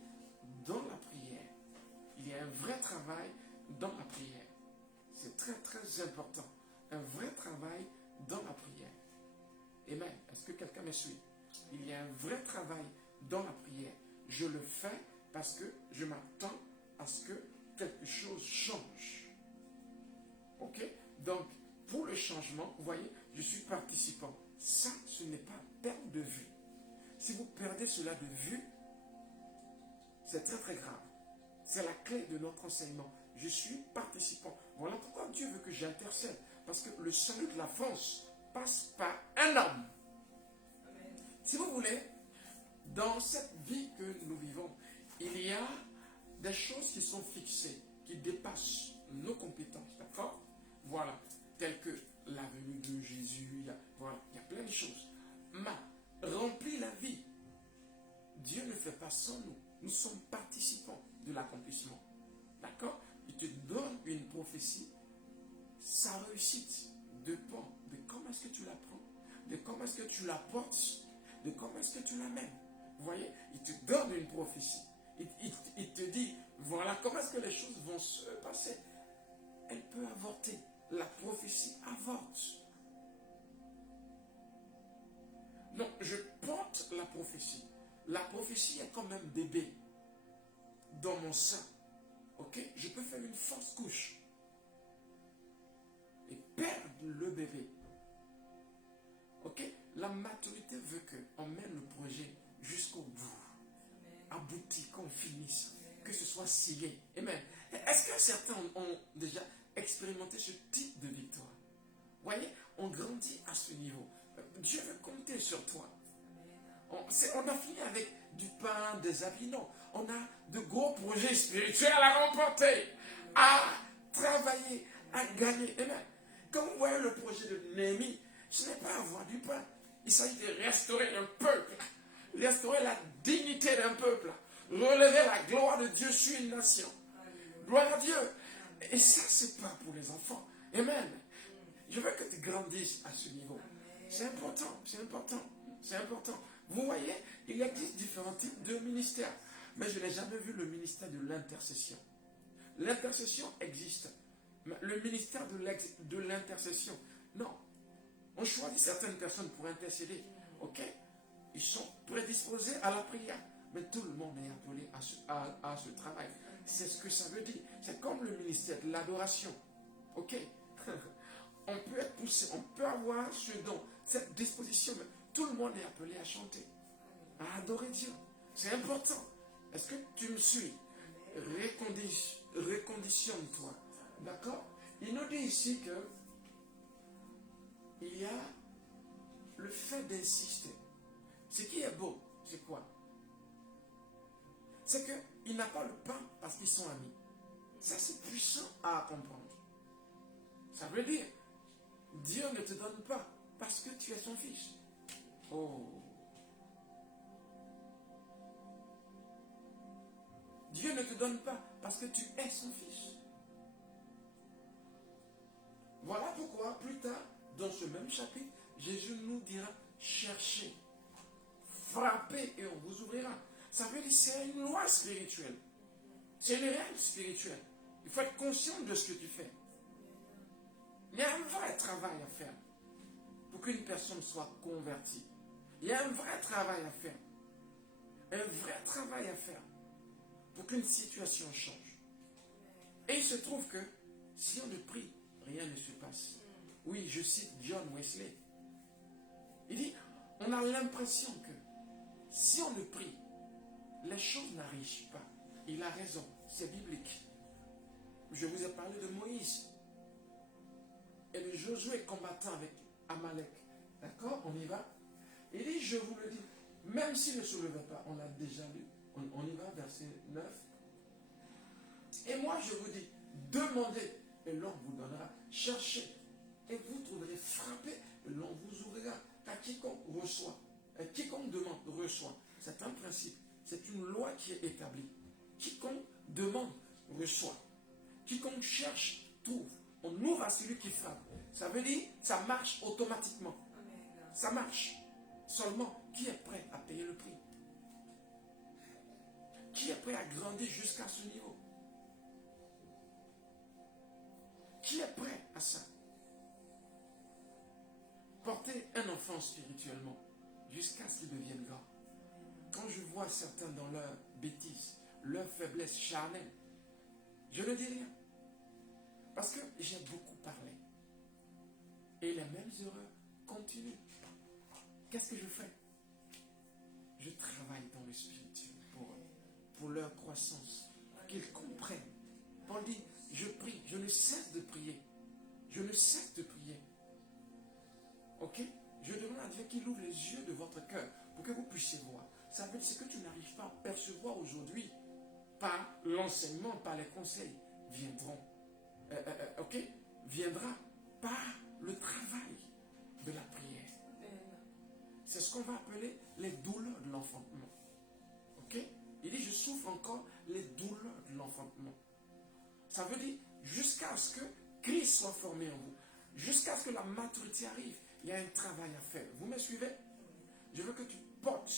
dans la prière. Il y a un vrai travail dans la prière. C'est très très important. Un vrai travail dans la prière. Amen. Est-ce que quelqu'un me suit? Il y a un vrai travail dans la prière. Je le fais parce que je m'attends à ce que quelque chose change. Ok? Donc, pour le changement, vous voyez, je suis participant. Ça, ce n'est pas perte de vue. Si vous perdez cela de vue, c'est très très grave. C'est la clé de notre enseignement. Je suis participant. Voilà pourquoi Dieu veut que j'intercède. Parce que le salut de la France passe par un homme. Amen. Si vous voulez, dans cette vie que nous vivons, il y a des choses qui sont fixées, qui dépassent nos compétences, d'accord? Voilà, telles que la venue de Jésus, il y a plein de choses. Mais remplir la vie, Dieu ne fait pas sans nous. Nous sommes participants de l'accomplissement. D'accord? Il te donne une prophétie. Sa réussite dépend de comment est-ce que tu la prends, de comment est-ce que tu la portes, de comment est-ce que tu l'amènes. Vous voyez? Il te donne une prophétie. Il te dit, voilà comment est-ce que les choses vont se passer. Elle peut avorter. La prophétie avorte. Donc, je porte la prophétie. La prophétie est comme un bébé dans mon sein. Ok? Je peux faire une fausse couche et perdre le bébé. Ok? La maturité veut qu'on mène le projet jusqu'au bout. Abouti, qu'on finisse. Que ce soit scellé. Amen. Est-ce que certains ont déjà expérimenté ce type de victoire? Vous voyez? On grandit à ce niveau. Dieu veut compter sur toi. On a fini avec du pain, des habits. Non. On a de gros projets spirituels à remporter, à travailler, à gagner. Amen. Quand vous voyez le projet de Néhémie, ce n'est pas avoir du pain. Il s'agit de restaurer un peuple, restaurer la dignité d'un peuple, relever la gloire de Dieu sur une nation. Gloire à Dieu. Et ça, c'est pas pour les enfants. Amen. Je veux que tu grandisses à ce niveau. C'est important, c'est important, c'est important. Vous voyez, il existe différents types de ministères. Mais je n'ai jamais vu le ministère de l'intercession. L'intercession existe. Mais le ministère de l'intercession, non. On choisit certaines personnes pour intercéder. Ok? Ils sont prédisposés à la prière. Mais tout le monde est appelé à ce travail. C'est ce que ça veut dire. C'est comme le ministère de l'adoration. Ok? On peut être poussé, on peut avoir ce don, cette disposition. Mais tout le monde est appelé à chanter, à adorer Dieu. C'est important. Est-ce que tu me suis? Reconditionne-toi. D'accord? Il nous dit ici que il y a le fait d'insister. Ce qui est beau, c'est quoi? C'est qu'il n'a pas le pain parce qu'ils sont amis. Ça, c'est puissant à comprendre. Ça veut dire, Dieu ne te donne pas parce que tu es son fils. Oh. Dieu ne te donne pas parce que tu es son fils. Voilà pourquoi, plus tard, dans ce même chapitre, Jésus nous dira, cherchez, frappez et on vous ouvrira. Ça veut dire que c'est une loi spirituelle. C'est une règle spirituelle. Il faut être conscient de ce que tu fais. Il y a un vrai travail à faire pour qu'une personne soit convertie. Il y a un vrai travail à faire. Un vrai travail à faire pour qu'une situation change. Et il se trouve que si on ne prie, rien ne se passe. Oui, je cite John Wesley. Il dit, on a l'impression que si on ne prie, les choses n'arrivent pas. Il a raison, c'est biblique. Je vous ai parlé de Moïse et de Josué combattant avec Amalek. D'accord, on y va. Il dit, je vous le dis, même s'il ne se levait pas, on l'a déjà lu. On y va, verset 9. Et moi, je vous dis, demandez et l'on vous donnera. Cherchez et vous trouverez. Frappez et l'on vous ouvrira. Car quiconque reçoit, et quiconque demande, reçoit. C'est un principe. C'est une loi qui est établie. Quiconque demande, reçoit. Quiconque cherche, trouve. On ouvre à celui qui frappe. Ça veut dire, ça marche automatiquement. Ça marche. Seulement, qui est prêt à payer le prix? Qui est prêt à grandir jusqu'à ce niveau? Qui est prêt à ça? Porter un enfant spirituellement jusqu'à ce qu'il devienne grand. Quand je vois certains dans leur bêtise, leur faiblesse charnelle, je ne dis rien. Parce que j'ai beaucoup parlé. Et les mêmes erreurs continuent. Qu'est-ce que je fais? Je travaille dans le spirituel pour leur croissance, pour qu'ils comprennent. Paul dit, je prie, je ne cesse de prier. Je ne cesse de prier. Ok? Je demande à Dieu qu'il ouvre les yeux de votre cœur pour que vous puissiez voir. Ça veut dire ce que tu n'arrives pas à percevoir aujourd'hui par l'enseignement, par les conseils, viendront. Ok? Viendra par le travail de la prière. C'est ce qu'on va appeler les douleurs de l'enfantement. Ok? Il dit, je souffre encore les douleurs de l'enfantement. Ça veut dire, jusqu'à ce que Christ soit formé en vous, jusqu'à ce que la maturité arrive, il y a un travail à faire. Vous me suivez? Je veux que tu portes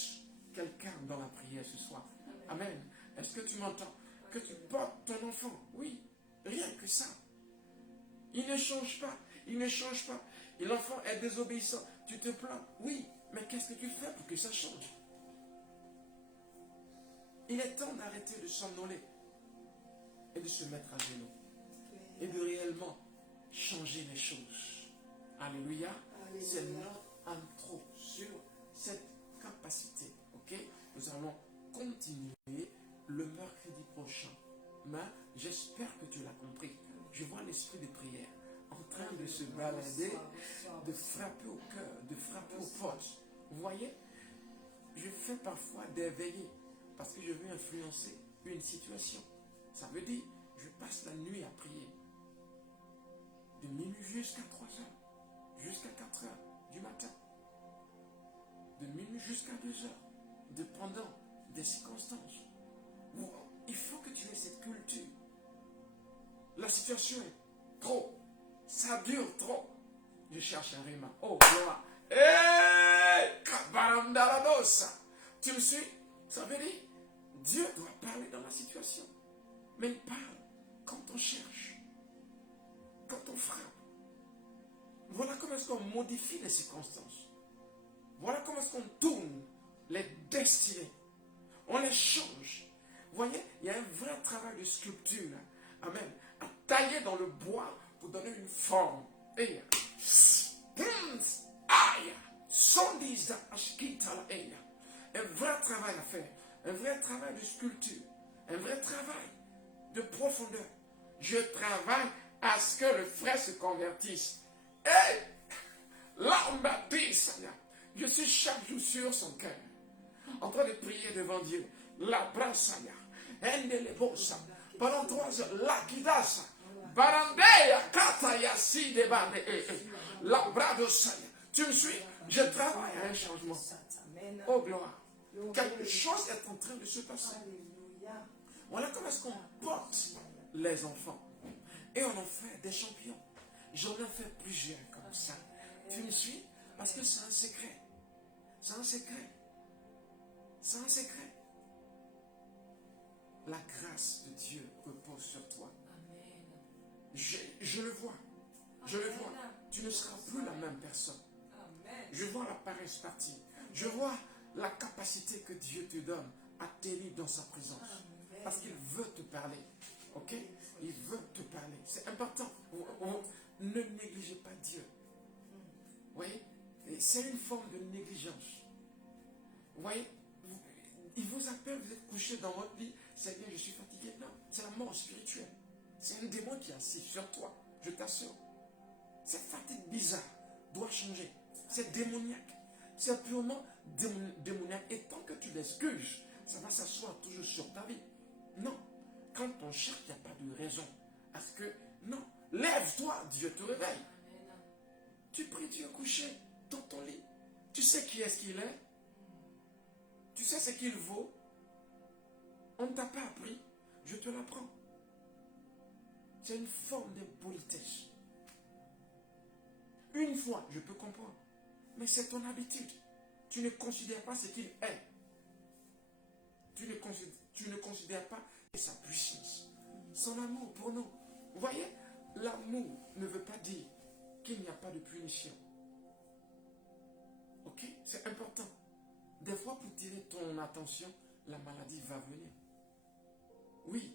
quelqu'un dans la prière ce soir. Amen. Est-ce que tu m'entends? Que tu portes ton enfant. Oui, rien que ça. Il ne change pas. Il ne change pas. Et l'enfant est désobéissant. Tu te plains. Oui, mais qu'est-ce que tu fais pour que ça change? Il est temps d'arrêter de somnoler et de se mettre à genoux et de réellement changer les choses. Alléluia. C'est notre intro sur cette capacité. Ok? Nous allons continuer le mercredi prochain. Mais j'espère que tu l'as compris. Je vois l'esprit de prière en train de se balader, de frapper au cœur, de frapper aux portes. Vous voyez? Je fais parfois des veillées parce que je veux influencer une situation. Ça veut dire, je passe la nuit à prier. De minuit jusqu'à 3 heures, jusqu'à 4 heures du matin. De minuit jusqu'à 2 heures, dépendant des circonstances. Il faut que tu aies cette culture. La situation est trop. Ça dure trop. Je cherche un rima. Oh, gloire. Tu me suis? Ça veut dire, Dieu doit parler dans la situation. Mais il parle quand on cherche. Quand on frappe. Voilà comment est-ce qu'on modifie les circonstances. Voilà comment est-ce qu'on tourne les destinées. On les change. Vous voyez, il y a un vrai travail de sculpture. Amen. À tailler dans le bois pour donner une forme. Et un vrai travail à faire. Un vrai travail de sculpture. Un vrai travail de profondeur. Je travaille à ce que le frère se convertisse. Et je suis chaque jour sur son cœur, en train de prier devant Dieu. La brasaya, endelevosa, pendant 3 heures, la kidasa, barandeya, kataya, si debande, la bradosaya. Tu me suis? Je travaille à un changement. Oh gloire. Quelque chose est en train de se passer. Voilà comment est-ce qu'on porte les enfants. Et on en fait des champions. J'en ai fait plusieurs comme ça. Tu me suis? Parce que c'est un secret. C'est un secret. C'est un secret. La grâce de Dieu repose sur toi. Je le vois. Je le vois. Tu ne seras plus la même personne. Je vois la paresse partie. Je vois la capacité que Dieu te donne à t'aimer dans sa présence. Amen. Parce qu'il veut te parler. Ok? Il veut te parler. C'est important. Ne négligez pas Dieu. Vous voyez? C'est une forme de négligence. Vous voyez? Il vous appelle, vous êtes couché dans votre lit. C'est bien, je suis fatigué. Non, c'est la mort spirituelle. C'est un démon qui est assis sur toi. Je t'assure. Cette fatigue bizarre doit changer. C'est démoniaque. C'est purement démoniaque. Et tant que tu l'excuses, ça va s'asseoir toujours sur ta vie. Non. Quand on cherche, il n'y a pas de raison. Parce que, non. Lève-toi, Dieu te réveille. Tu pries, tu es couché dans ton lit. Tu sais qui est-ce qu'il est. Tu sais ce qu'il vaut. On ne t'a pas appris. Je te l'apprends. C'est une forme d'impolitesse. Une fois, je peux comprendre. Mais c'est ton habitude. Tu ne considères pas ce qu'il est. Tu ne considères pas sa puissance. Son amour pour nous. Vous voyez, l'amour ne veut pas dire qu'il n'y a pas de punition. Ok? C'est important. Des fois, pour tirer ton attention, la maladie va venir. Oui.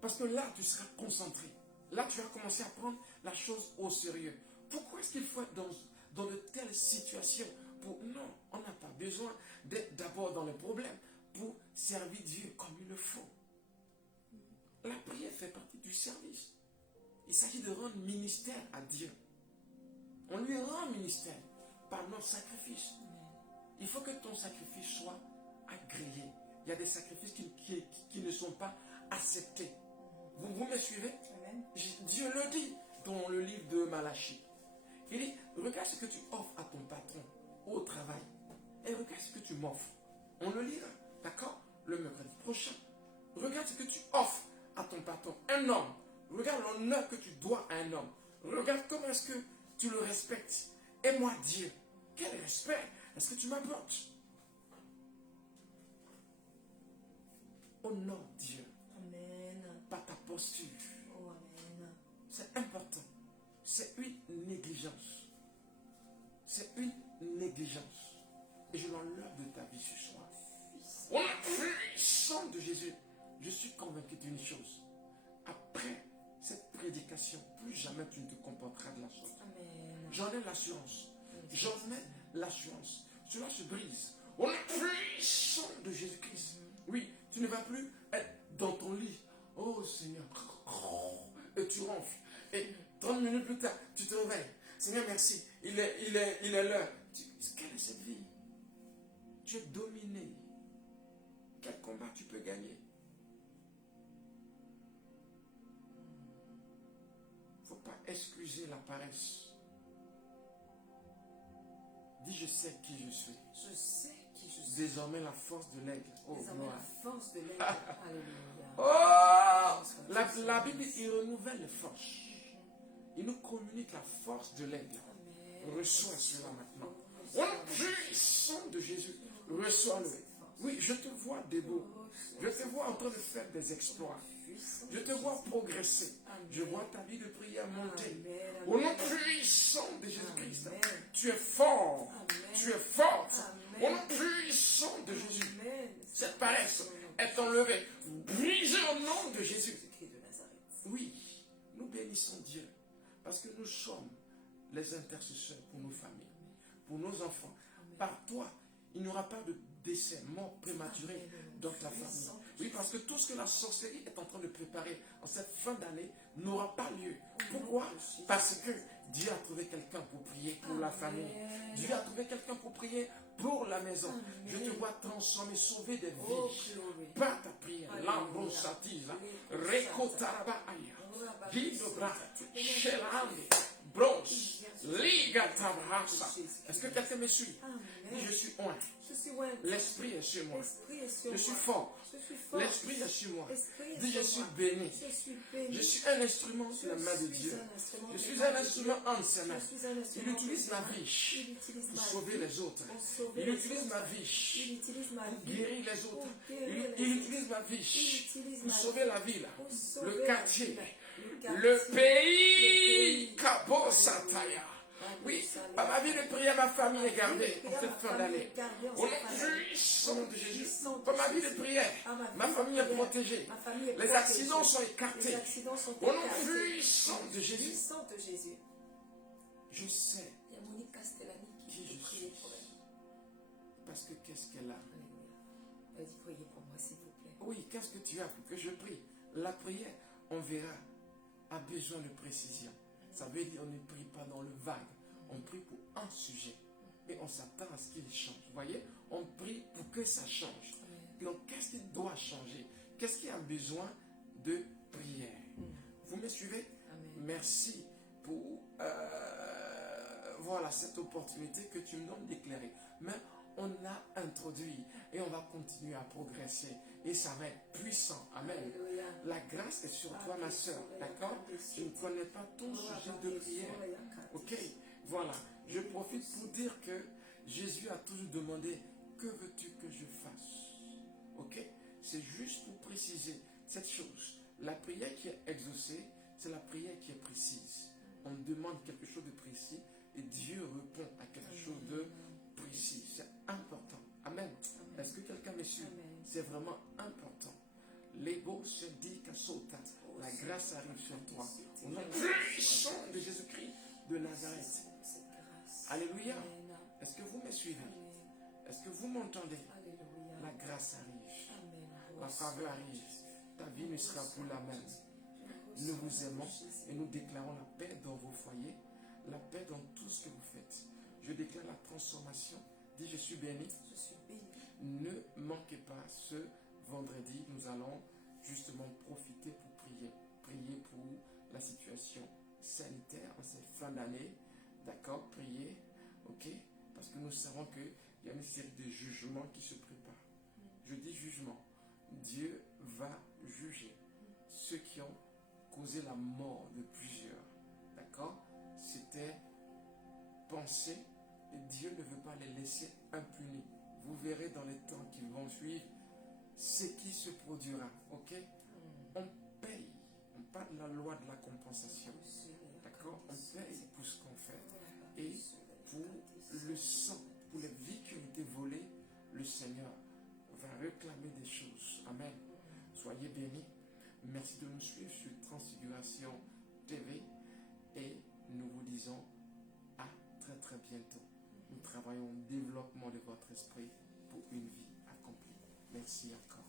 Parce que là, tu seras concentré. Là, tu vas commencer à prendre la chose au sérieux. Pourquoi est-ce qu'il faut être dans de telles situations Non, on n'a pas besoin d'être d'abord dans les problèmes pour servir Dieu comme il le faut. La prière fait partie du service. Il s'agit de rendre ministère à Dieu. On lui rend ministère par notre sacrifice. Il faut que ton sacrifice soit agréé. Il y a des sacrifices qui ne sont pas acceptés. Vous me suivez? Dieu le dit dans le livre de Malachie. Il dit, regarde ce que tu offres à ton patron au travail. Et regarde ce que tu m'offres. On le lira, d'accord? Le mercredi prochain. Regarde ce que tu offres à ton patron. Un homme. Regarde l'honneur que tu dois à un homme. Regarde comment est-ce que tu le respectes. Et moi, Dieu, quel respect est-ce que tu m'apportes? Honore Dieu. Amen. Par ta posture. Oh, amen. C'est important. C'est une négligence. C'est une négligence. Et je l'enlève de ta vie ce soir. Au nom puissant de Jésus, je suis convaincu d'une chose. Après cette prédication, plus jamais tu ne te comporteras de la sorte. Amen. J'en ai l'assurance. J'en ai l'assurance. Cela se brise. Au nom puissant de Jésus-Christ. Oui, tu ne vas plus être dans ton lit. Oh Seigneur. Et tu ronfles. Et 30 minutes plus tard, tu te réveilles. Seigneur, merci. Il est l'heure. Quelle est cette vie? Tu es dominé. Quel combat tu peux gagner? Il ne faut pas excuser la paresse. Dis, je sais qui je suis. Je sais qui je suis. Désormais, la force de l'aigle. Oh, Désormais, gloire. la force de l'aigle. Alléluia. Oh, la Bible, il renouvelle les forces. Il nous communique la force de l'aigle. Amen. Reçois cela maintenant. Au nom puissant de Jésus, reçois-le. Oui, je te vois debout. Je te vois en train de faire des exploits. Je te vois progresser. Je vois ta vie de prière monter. Au nom puissant de Jésus-Christ, tu es fort. Tu es forte. Au nom puissant de Jésus, cette paresse est enlevée. Brisée au nom de Jésus. Oui, nous bénissons Dieu parce que nous sommes les intercesseurs pour nos familles, pour nos enfants. Par toi, il n'y aura pas de décès, mort prématuré dans ta famille. Oui, parce que tout ce que la sorcellerie est en train de préparer en cette fin d'année n'aura pas lieu. Pourquoi? Parce que Dieu a trouvé quelqu'un pour prier pour la famille. Dieu a trouvé quelqu'un pour prier pour la maison. Je te vois transformer, sauver des vies. Par ta prière. Lambrosatiza. Rekotarabaya. Guidobra. Shelande. Bronze. Liga tabrasa. Est-ce que quelqu'un me suit? Dis, je suis oint. L'esprit est sur moi. Je suis fort. L'esprit est sur moi. Dis, je suis béni. Je suis un instrument sur la main de Dieu. Je suis un instrument en ses mains. Il utilise ma vie pour sauver les autres. Il utilise ma vie pour guérir les autres. Il utilise ma vie pour sauver la ville, le quartier, le pays. Kabosataya. Oui, par ma vie de prière, ma famille est gardée en cette fin d'année. Au nom puissant de Jésus, par ma vie de prière, ma famille est protégée. Les accidents sont écartés. Au nom puissant de Jésus, je sais qui je suis. Parce que qu'est-ce qu'elle a? Vas-y, priez pour moi, s'il vous plaît. Oui, qu'est-ce que tu as pour que je prie? La prière, on verra, a besoin de précision. Ça veut dire qu'on ne prie pas dans le vague. On prie pour un sujet. Et on s'attend à ce qu'il change. Vous voyez? On prie pour que ça change. Donc, qu'est-ce qui doit changer? Qu'est-ce qui a besoin de prière? Vous me suivez? Amen. Merci pour voilà, cette opportunité que tu me donnes d'éclairer. Mais on a introduit et on va continuer à progresser. Et ça va être puissant. Amen. Alléluia. La grâce est sur toi, ma soeur. D'accord? Je ne connais pas ton sujet de prière. Ok? Voilà. Je profite pour dire que Jésus a toujours demandé, que veux-tu que je fasse? Ok? C'est juste pour préciser cette chose. La prière qui est exaucée, c'est la prière qui est précise. On demande quelque chose de précis et Dieu répond à quelque chose de précis. C'est important. Amen. Est-ce que quelqu'un me suit? C'est vraiment important. L'ego se dit qu'à sauter. La grâce arrive sur toi. Au nom puissant de Jésus-Christ de Nazareth. Alléluia. Est-ce que vous me suivez? Est-ce que vous m'entendez? La grâce arrive. La faveur arrive. Ta vie ne sera plus la même. Nous vous aimons et nous déclarons la paix dans vos foyers, la paix dans tout ce que vous faites. Je déclare la transformation. Dis, je suis béni. Je suis béni. Ne manquez pas ce vendredi. Nous allons justement profiter pour prier. Prier pour la situation sanitaire en cette fin d'année. D'accord? Prier. Ok? Parce que nous savons qu'il y a une série de jugements qui se préparent. Je dis jugement. Dieu va juger ceux qui ont causé la mort de plusieurs. D'accord? C'était pensé et Dieu ne veut pas les laisser impunis. Vous verrez dans les temps qui vont suivre ce qui se produira. Ok? On paye. On parle de la loi de la compensation. D'accord? On paye pour ce qu'on fait. Et pour le sang, pour les vies qui ont été volées, le Seigneur va réclamer des choses. Amen. Soyez bénis. Merci de nous suivre sur Transfiguration TV et nous vous disons à très très bientôt. Nous travaillons au développement de votre esprit pour une vie accomplie. Merci encore.